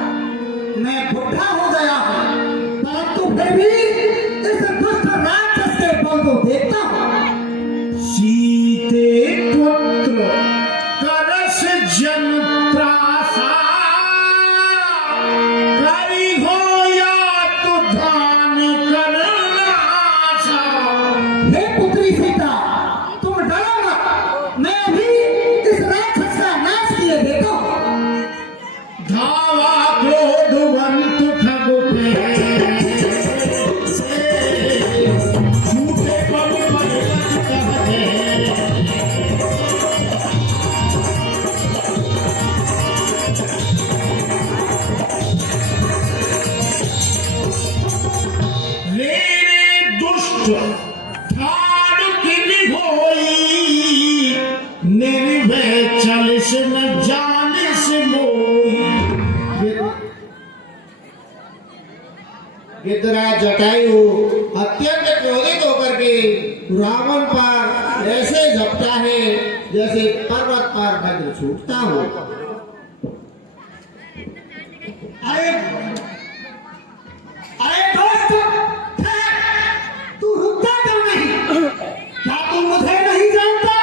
मैं बुढ़ा हो गया हूँ, परंतु फिर भी इस दुष्ट राक्षस के बल को देखता हूँ। सीते पुत्र करस जन त्रासा, करी हो या तो धान करनासा। हे पुत्री सीता, तुम डरो मत, मैं अभी इस राक्षस का नाश किए देता हूँ। धावा क्रोधवंत खगुपे, झूठे पग पर कहते। रे दुष्ट ठाड़ किरी होई, निर्भय चलिस न जानिस मोई। गीतराज जटायु अत्यंत क्रोधित होकर के रावण पर ऐसे झपटा है जैसे पर्वत पर वज्र छूटता हो। अरे अरे दोस्त, ठहर, तू रुकता क्यों नहीं? क्या तू मुझे नहीं जानता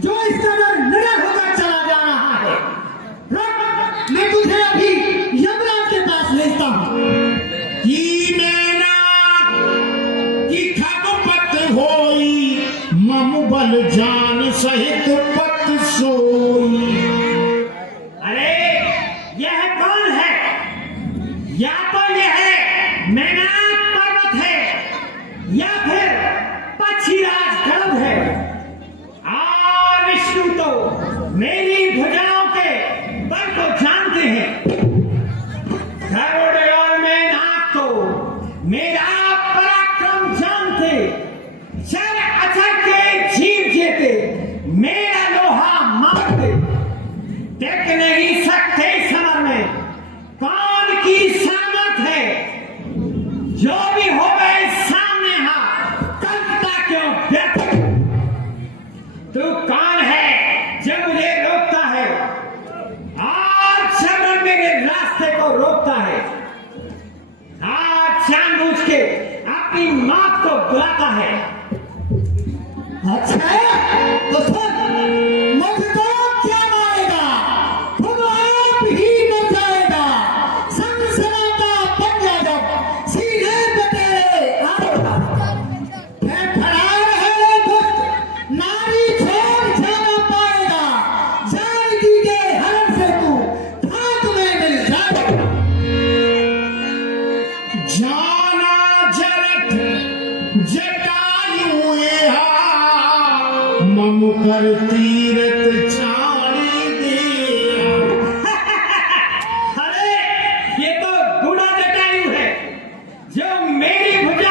जो इस कदर निडर होकर चला जा रहा है? रुक, मैं तुझे अभी यमराज के पास भेजता हूँ। की मैना की खगपत होई, मम बल जान सहित पत सोई। अरे यह कौन है? या तो यह मैनाक पर्वत है, या फिर पक्षीराज गरुड़ है। और विष्णु तो मेरी भुजाओं के बल को जानते हैं। गरुड़ और मैनाक तो मेरा पराक्रम जानते, चर अचर के जीव जेते, मेरा लोहा मारते। टेक नहीं सकते समर में कौन की सामर्थ है। जो भी हो गए सामने, हाँ कल्पता क्यों व्यर्थ। तू कौन है जो मुझे रोकता है और चरण मेरे रास्ते को रोकता है? आज जानबूझ के अपनी मौत को बुलाता है। अच्छा, तो सुन, मुझको क्या मारेगा? खुद आप ही मर जाएगा। सनसनाटा बन जाएगा, सीधे पे तेरे आएगा। मैं खड़ा रहे दुष्ट, नारी छोड़ जाना पाएगा। जानकी के हरण से तू खाक में मिल जाएगा। जाना जरत जटायु हा, मम कर तीरथ छाड़ी दिया। अरे ये तो बूढ़ा जटायु है जो मेरी भुजा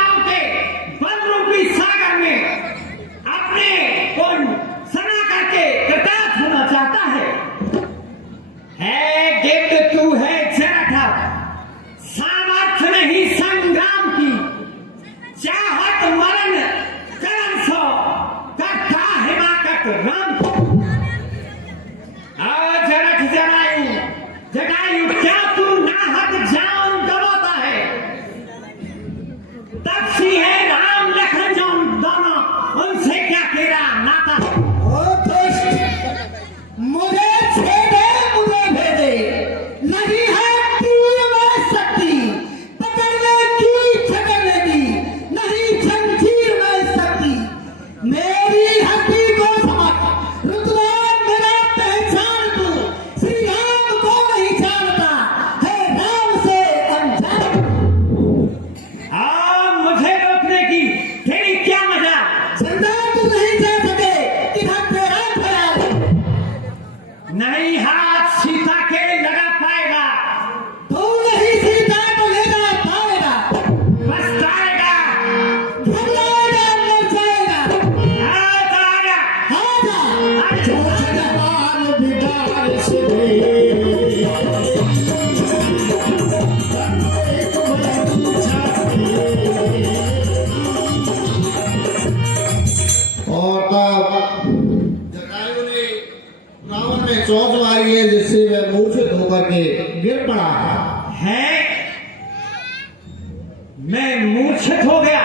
मैं मूर्छित हो गया।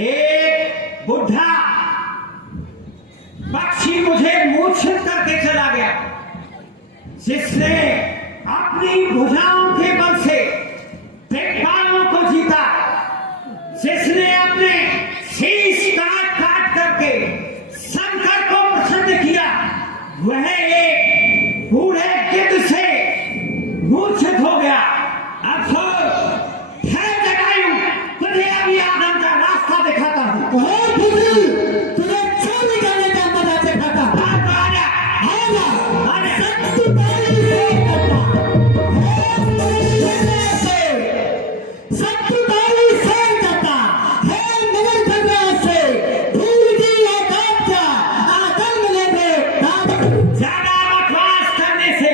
एक बुढ़ा पक्षी मुझे मूर्छित करके चला गया, जिसने अपनी भुजाओं के बल से दिक्पालों को जीता, जिसने अपने शीश काट काट करके शंकर को प्रसन्न किया, वह एक बूढ़े गिद्ध से मूर्छित हो गया। अफसोस है जटायु, तुझे अभी आदम का रास्ता दिखाता हूँ। और बुद्धि तुझे चोरी करने का मजा सिखाता हूँ। आजा, आजा, आजा। सत्तुताई से करना। है मेरे से, सत्तुताई से करता। है मेरे भगवान से, भूल की आकांक्षा, आदम लेने, ज्यादा बकवास करने से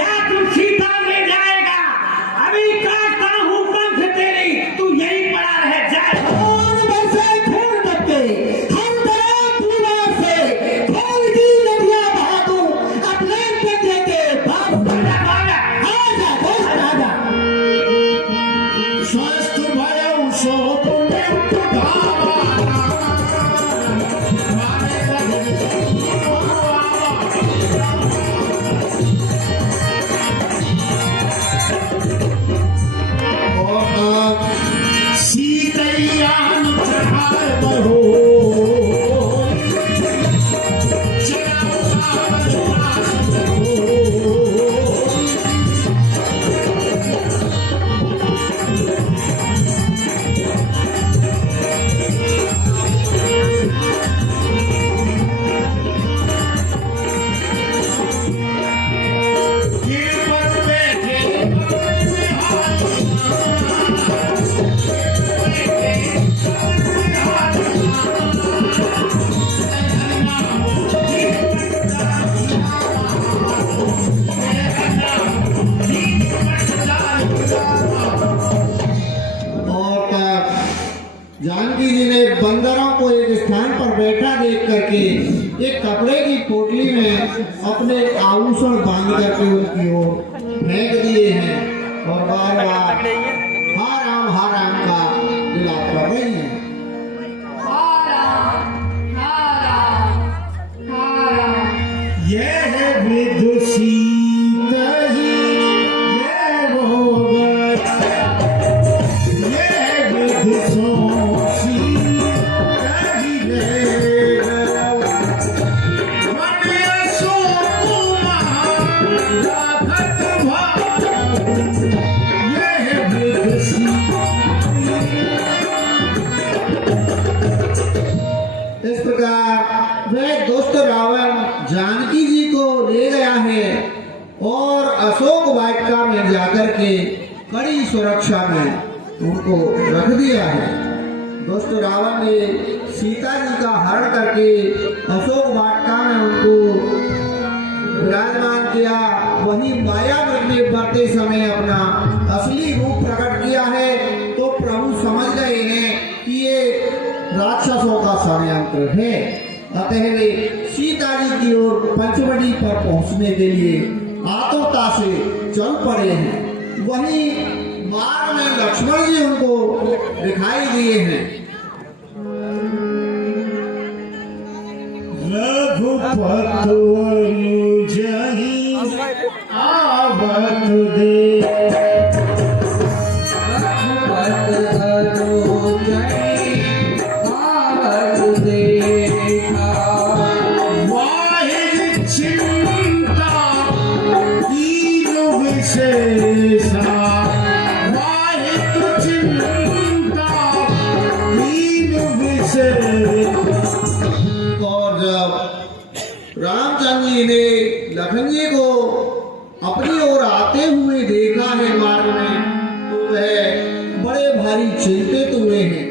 या तू सीता में जाएगा। अभी काटता हूँ पंख तेरी, तू यहीं पड़ा रह जाए। और बरसे खून टपके, हम तरफ दीवार से, खोल दी नदियाँ बहा दूं, अपने पंजे के बाप। आजा, आजा, दोस्त आजा। स्वस्थ भयो सो पुण्य उद्धारा। और सीतैयान चढ़ाए बहो, चढ़ाओ सावन मास बहो। गिरपत बैठे और जानकी जी ने बंदरों को एक स्थान पर बैठा देख करके एक कपड़े की पोटली में अपने आभूषण बांध करके उनकी ओर फेंक दिए हैं और बार बार हा राम का विलाप कर रही हैं। यह विदुषी कही यह भोग, यह विदुषोषी कही लेग। मन अशोक महाराघत भाव, यह विदुषी। इस प्रकार वह दुष्ट रावण जानकी जी को ले गया है और अशोक वाटिका में जाकर के कड़ी सुरक्षा में उनको रख दिया है। दुष्ट रावण ने सीता जी का हरण करके अशोक वाटिका में उनको विराजमान किया। वही माया में बढ़ते समय अपना असली रूप प्रकट किया है। तो प्रभु समझ गए हैं कि ये राक्षसों का षड्यंत्र है। अतः वे सीता जी की ओर पंचवटी पर पहुंचने के लिए आतुरता से चल पड़े हैं। वहीं मार्ग में लक्ष्मण जी उनको दिखाई दिए हैं। रघुपत अनुजहि आवत दे, चिंता दीन विशेषा, वाहित चिंता दीन विशेष। और जब रामचंद्र जी ने लखन जी को अपनी ओर आते हुए देखा है मार्ग में, तो वह बड़े भारी चिंतित हुए हैं।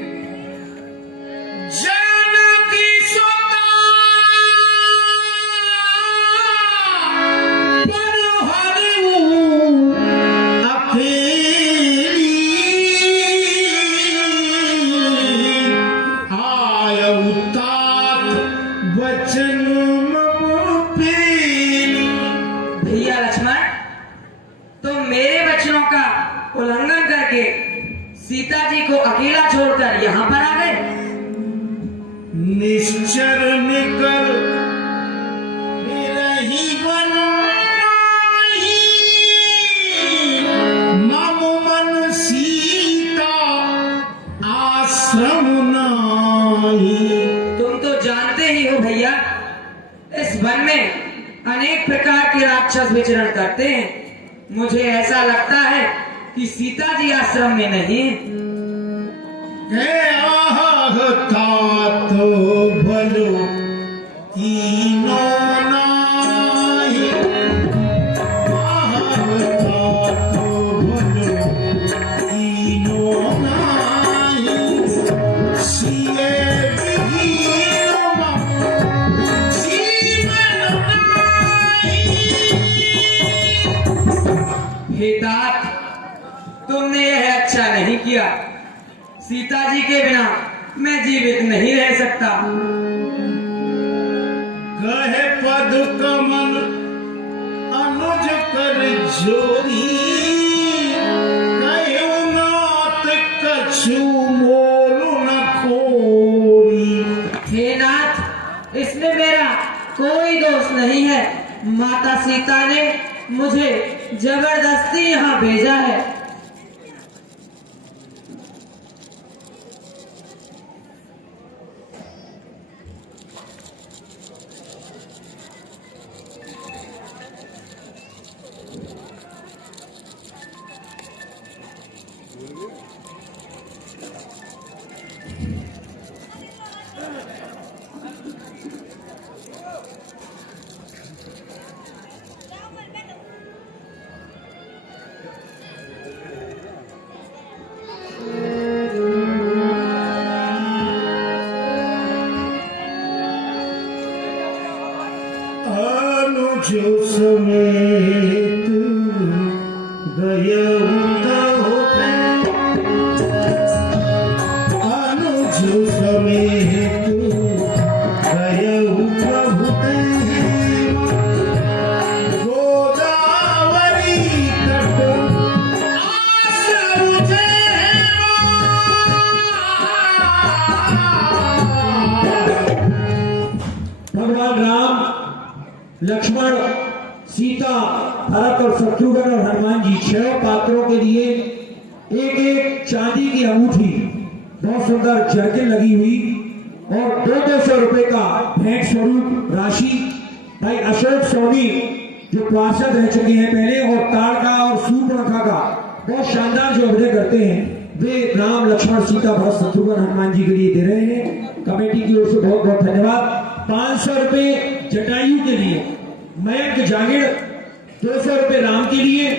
भैया लक्ष्मण, तुम मेरे वचनों का उल्लंघन करके सीता जी को अकेला छोड़कर यहाँ पर आ गए। निश्चर निकर रही बनाई, मम मन सीता आश्रम नाई। तुम तो जानते ही हो भैया, इस वन में अनेक प्रकार के राक्षस विचरण करते हैं। मुझे ऐसा लगता है कि सीता जी आश्रम में नहीं है। तो भलो तीनों नाही, तो भलो तीनों नाही, सिए विहीन जीवन नाही। हे तात, तुमने यह अच्छा नहीं किया। सीता जी के बिना मैं जीवित नहीं रह सकता। कहे पद कमल अनुज कर जोरी, कहो नाथ कछु मोरु न खोरी। हे नाथ, इसमें मेरा कोई दोष नहीं है। माता सीता ने मुझे जबरदस्ती यहाँ भेजा है। अनुज समेत गयउ होते, अनुज समेत गयउ प्रभु गोदावरी तट आश्रम भगवान राम, लक्ष्मण, सीता, भरत और शत्रुघ्न और हनुमान जी 6 पात्रों के लिए एक एक चांदी की अंगूठी, बहुत सुंदर जर्किन लगी हुई और 200 रुपए का भेंट स्वरूप राशि भाई अशोक सोनी जो पार्षद रह चुके हैं पहले, और ताड़का और सूर्पणखा का बहुत शानदार जो अभिनय करते हैं, वे राम, लक्ष्मण, सीता, भरत, शत्रुघ्न, हनुमान जी के लिए दे रहे हैं। कमेटी की ओर से बहुत बहुत धन्यवाद। 500 रुपए जटायु के लिए, मयंक जागीर 200 रुपए राम के लिए,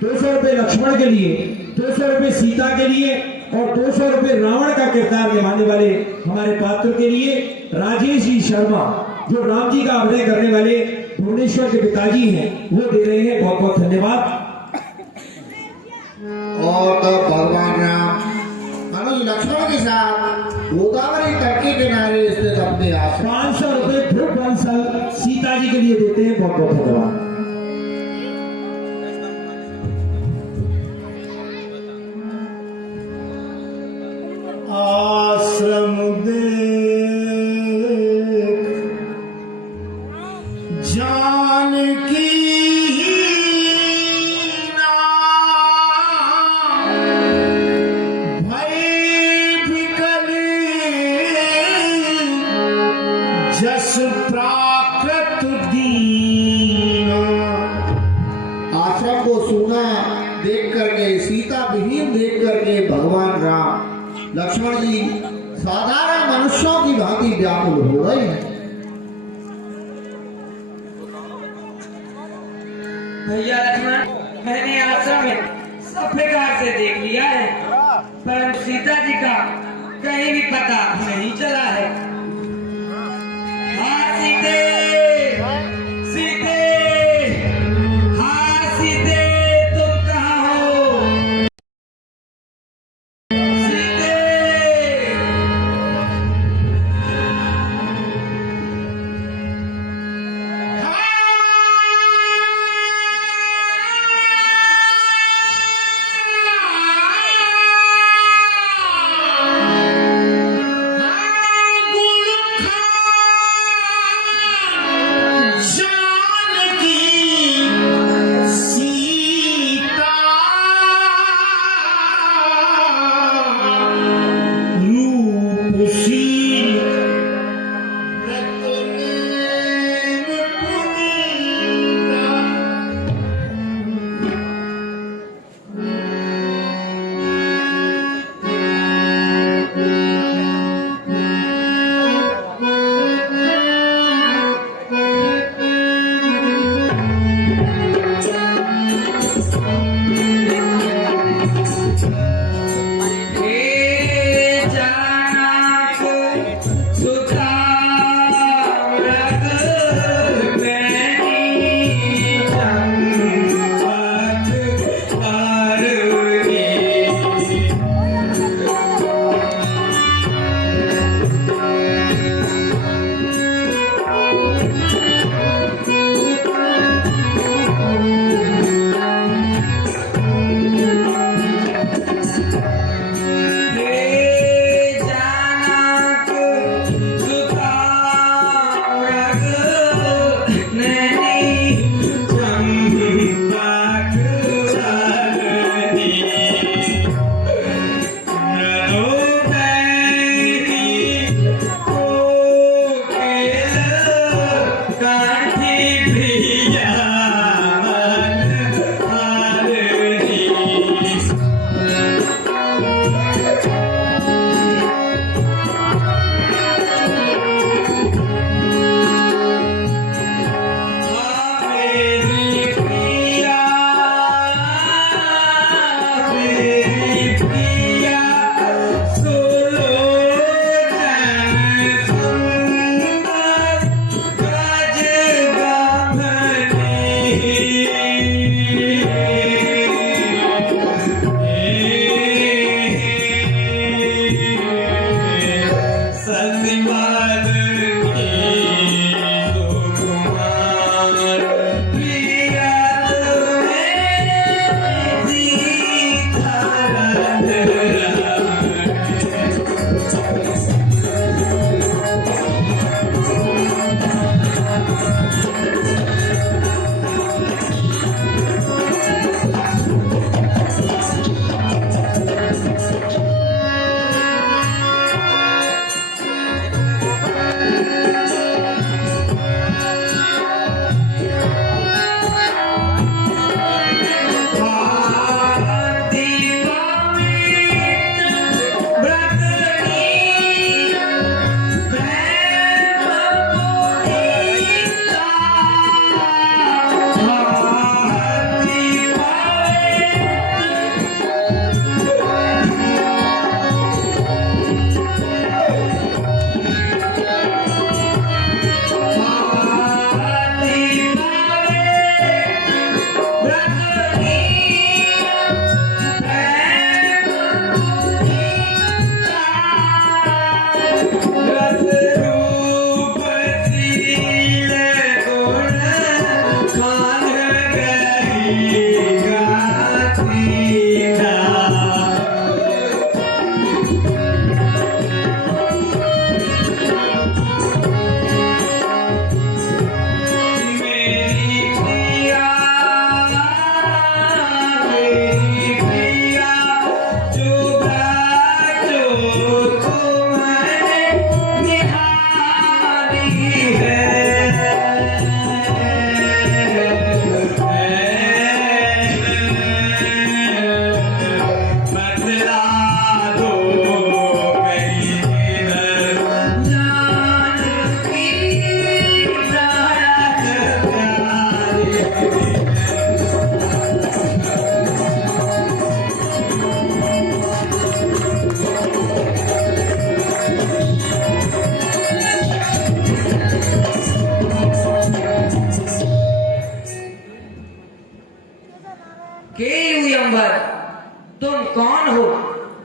200 रुपए लक्ष्मण के लिए, 200 रुपए सीता के लिए और 200 रुपए रावण का किरदार निभाने वाले हमारे पात्र के लिए राजेश जी शर्मा जो राम जी का अभिनय करने वाले भुवनेश्वर के पिताजी हैं, वो दे रहे हैं। बहुत बहुत धन्यवाद। और तब भगवान राम अनुज लक्ष्मण के साथ गोदावरी तट के किनारे स्थित अपने आश्रम 500 रुपए ध्रुव बंसल सीता जी के लिए देते हैं। बहुत बहुत धन्यवाद। आश्रम देख जानकी भय विकल जस प्राकृत दीन। आश्रम को सूना देख करके, सीता विहीन देख करके भगवान राम, लक्ष्मण जी साधारण मनुष्यों की भांति व्याकुल हो गए हैं। भैया लक्ष्मण, मैंने आश्रम में सब प्रकार से देख लिया है, परंतु सीता जी का कहीं भी पता नहीं चला है। हाँ सीते, सीते, हाँ सीते, तुम कहाँ हो? सीते,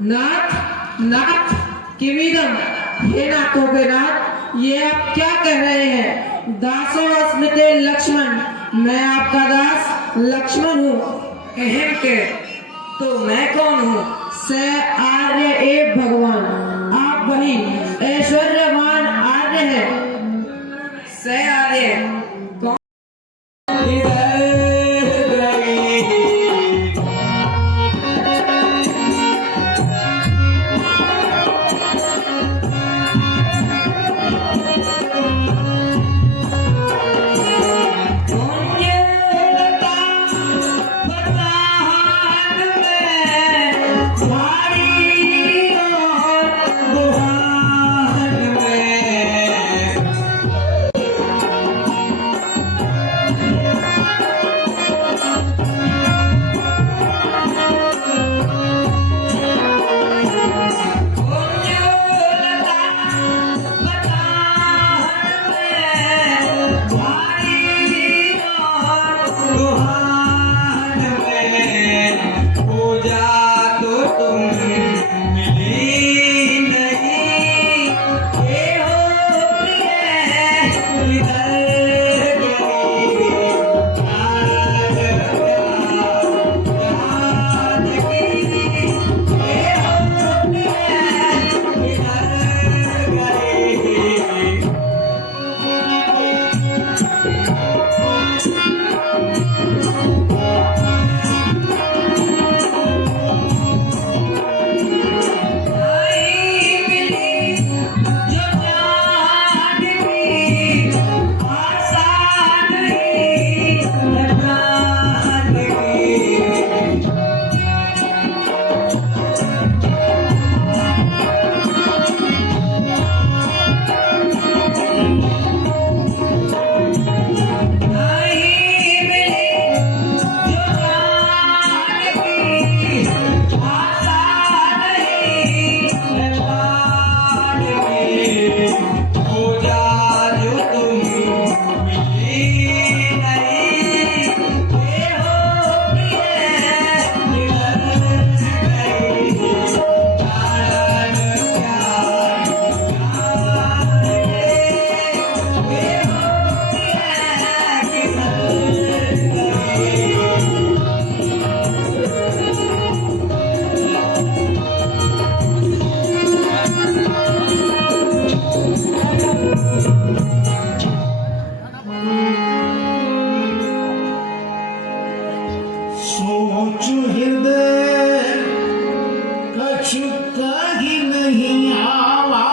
नाथ नाथ किमिदम, हे नाथों के नाथ, ये आप क्या कह रहे हैं? दासो अस्मिते लक्ष्मण, मैं आपका दास लक्ष्मण हूँ। अहम के तो मैं कौन हूँ? स आर्य एव भगवान, आप वही ऐश्वर्यवान आर्य है। स आर्य कौन? सोच हृदय कछु कही नहीं आवा,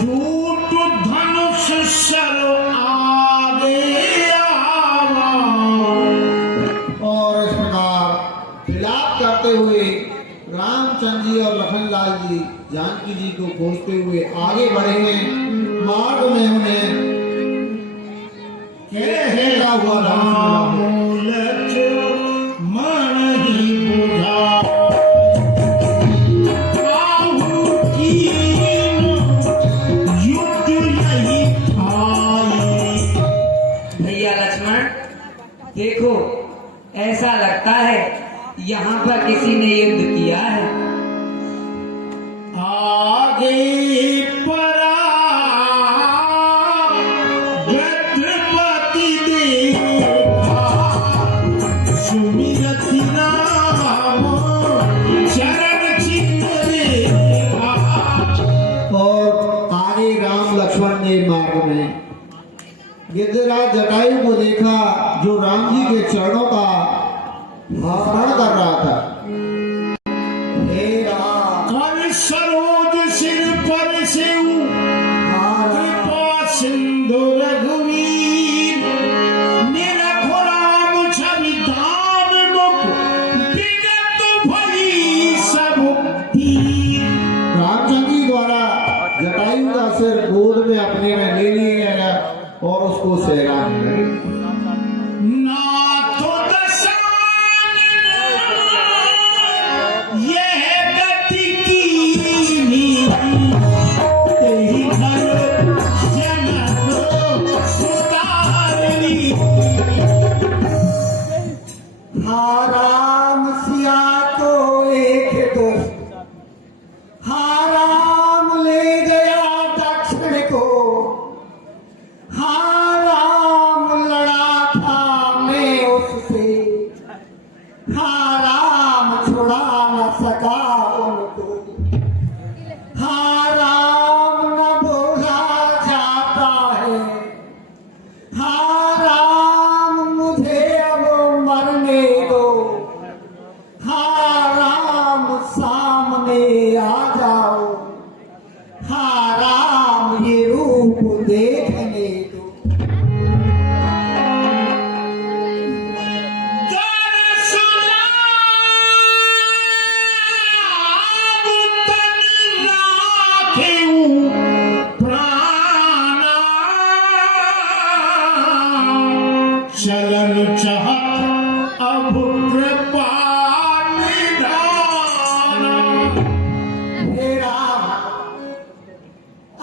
टूट धनुष सर आगे आवा। और इस प्रकार विलाप करते हुए रामचंद्र जी और लखनलाल जी जानकी जी को खोजते हुए आगे बढ़े हैं। मार्ग में उन्हें घेरा हुआ राम मन ही बुझा, बाहु कीन युद्ध यही ठाई। भैया लक्ष्मण देखो, ऐसा लगता है यहाँ पर किसी ने युद्ध किया है। आगे परा छत्रपति देखा, सुमिरति राम चरण चिन्ह देखा। और आगे राम लक्ष्मण ने मार्ग में गिद्धराज जटायु को देखा, जो राम जी के चरणों का स्मरण कर रहा था। हे राम, कर सरोज सिर पर सेऊ, कृपा सिंधु रघुवीर। निरखो राम छवि धाम मुख, विगत भई सब तीर। रामचंद्र जी द्वारा जटायु का सिर गोद में अपने में ले लिया गया और उसको सहलाने लगे। नाथो दशानन सका उनको। हाँ राम न बोला जाता है, हाँ राम मुझे अब मरने दो, हाँ राम सामने आ जाओ, हाँ राम ये रूप देखने दो। चलन चाहत अब कृपा निधान। हे राम,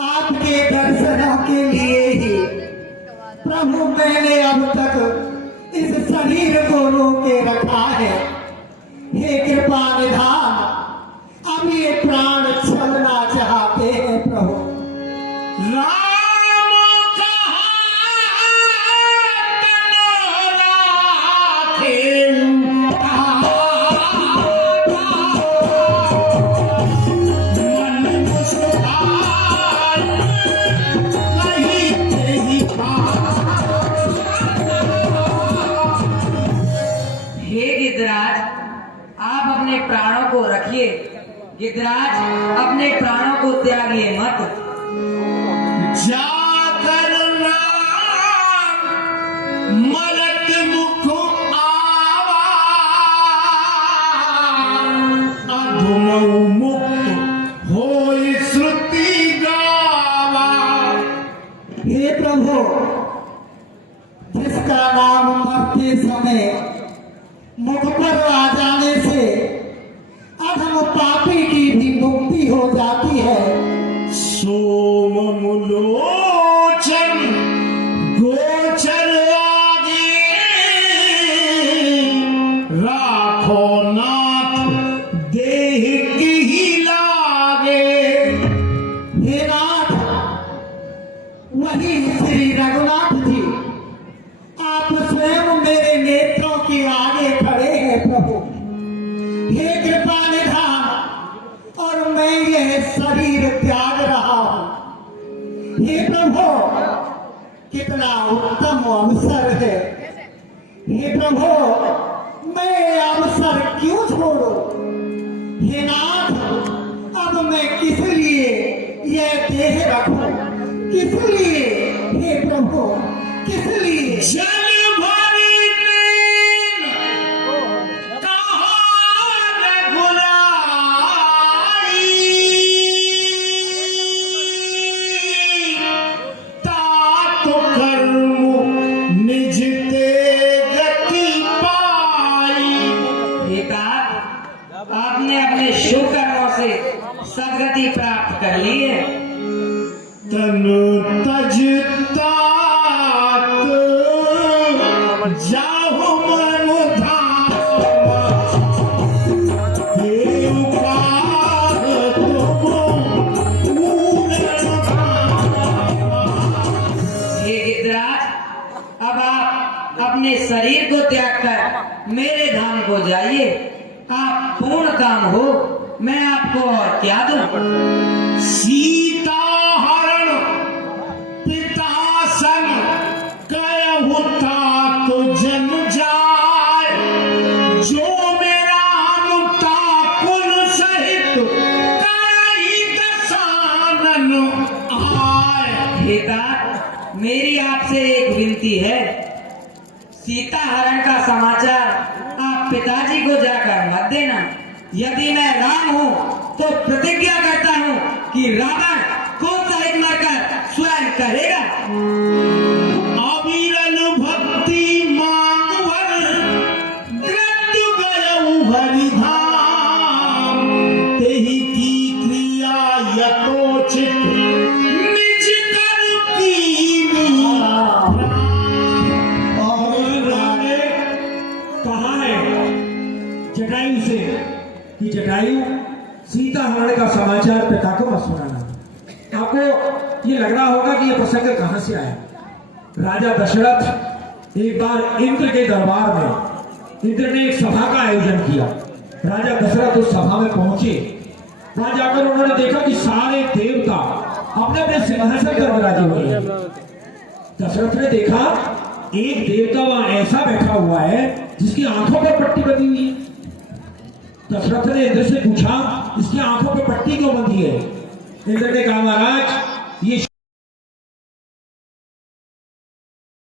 आपके दर्शन के लिए ही प्रभु मैंने अब तक इस शरीर को रोके रखा है। हे कृपा निधान, अब ये प्राण छलना चाहते हैं प्रभु। राम हे गिद्धराज, आप अपने प्राणों को रखिए। गिद्धराज, अपने प्राणों को त्यागिए मत। जाकर राम मलत मुख आवा, अधुमौ मुक्त होई श्रुति गावा। हे प्रभु, जिसका नाम मरते समय मुख पर आ जाने से अधम पापी की भी मुक्ति हो जाती है, सोम मुलोचन गोचर आगे, राखो नाथ देह की ही लागे। हे नाथ, वही श्री रघुनाथ जी आप स्वयं मेरे नेत्रों के आगे खड़े हैं प्रभु। हे कृपा निधान, और मैं यह शरीर त्याग रहा हूं। हे प्रभु, कितना उत्तम अवसर है। हे प्रभु, मैं ये अवसर क्यों छोड़ूं? हे नाथ, अब मैं किस लिए यह देह रखूं? किस लिए? हे प्रभु, किस लिए? जल भरी नींद कहाँ रघुराई, तात कर्म निज ते गति पाई। तात, आपने अपने शुभ कर्मों से सदगति प्राप्त कर ली है। तनु तजता जाहु मनु धामा, देव पाद तुम पूर्ण धामा। हे गिद्धराज, अब आप अपने शरीर को त्याग कर मेरे धाम को जाइए। आप पूर्ण काम हो, मैं आपको और क्या दूं? सीता हरण पिता सन कहु तात जन जाय, जो मेरा मुक्ता कुल सहित करहि दसानन आय। हे तात, मेरी आपसे एक विनती है। सीता हरण का समाचार आप पिताजी को जाकर मत देना। यदि मैं राम हूँ तो प्रतिज्ञा करता हूँ कि रावण को सहित मरकर स्वयं कहेगा, अविरल भक्ति मांगवर मृत्यु गयउ हरिधाम, तेहि की क्रिया यथोचित निज कर कीनी। और राम ने कहा है जटायु से कि जटायु, सीता हरण का समाचार पिता को मत सुनाना। आपको ये लग रहा होगा कि ये प्रसंग कहां से आया। राजा दशरथ एक बार इंद्र के दरबार में, इंद्र ने एक सभा का आयोजन किया। राजा दशरथ उस सभा में पहुंचे। वहां जाकर उन्होंने देखा कि सारे देवता अपने अपने सिंहासन पर विराजे हुए हैं। दशरथ ने देखा एक देवता वहां ऐसा बैठा हुआ है जिसकी आंखों पर पट्टी बंधी हुई है। दशरथ ने इंद्र से पूछा, इसकी आंखों पर पट्टी क्यों बंधी है? इंद्र ने कहा, महाराज ये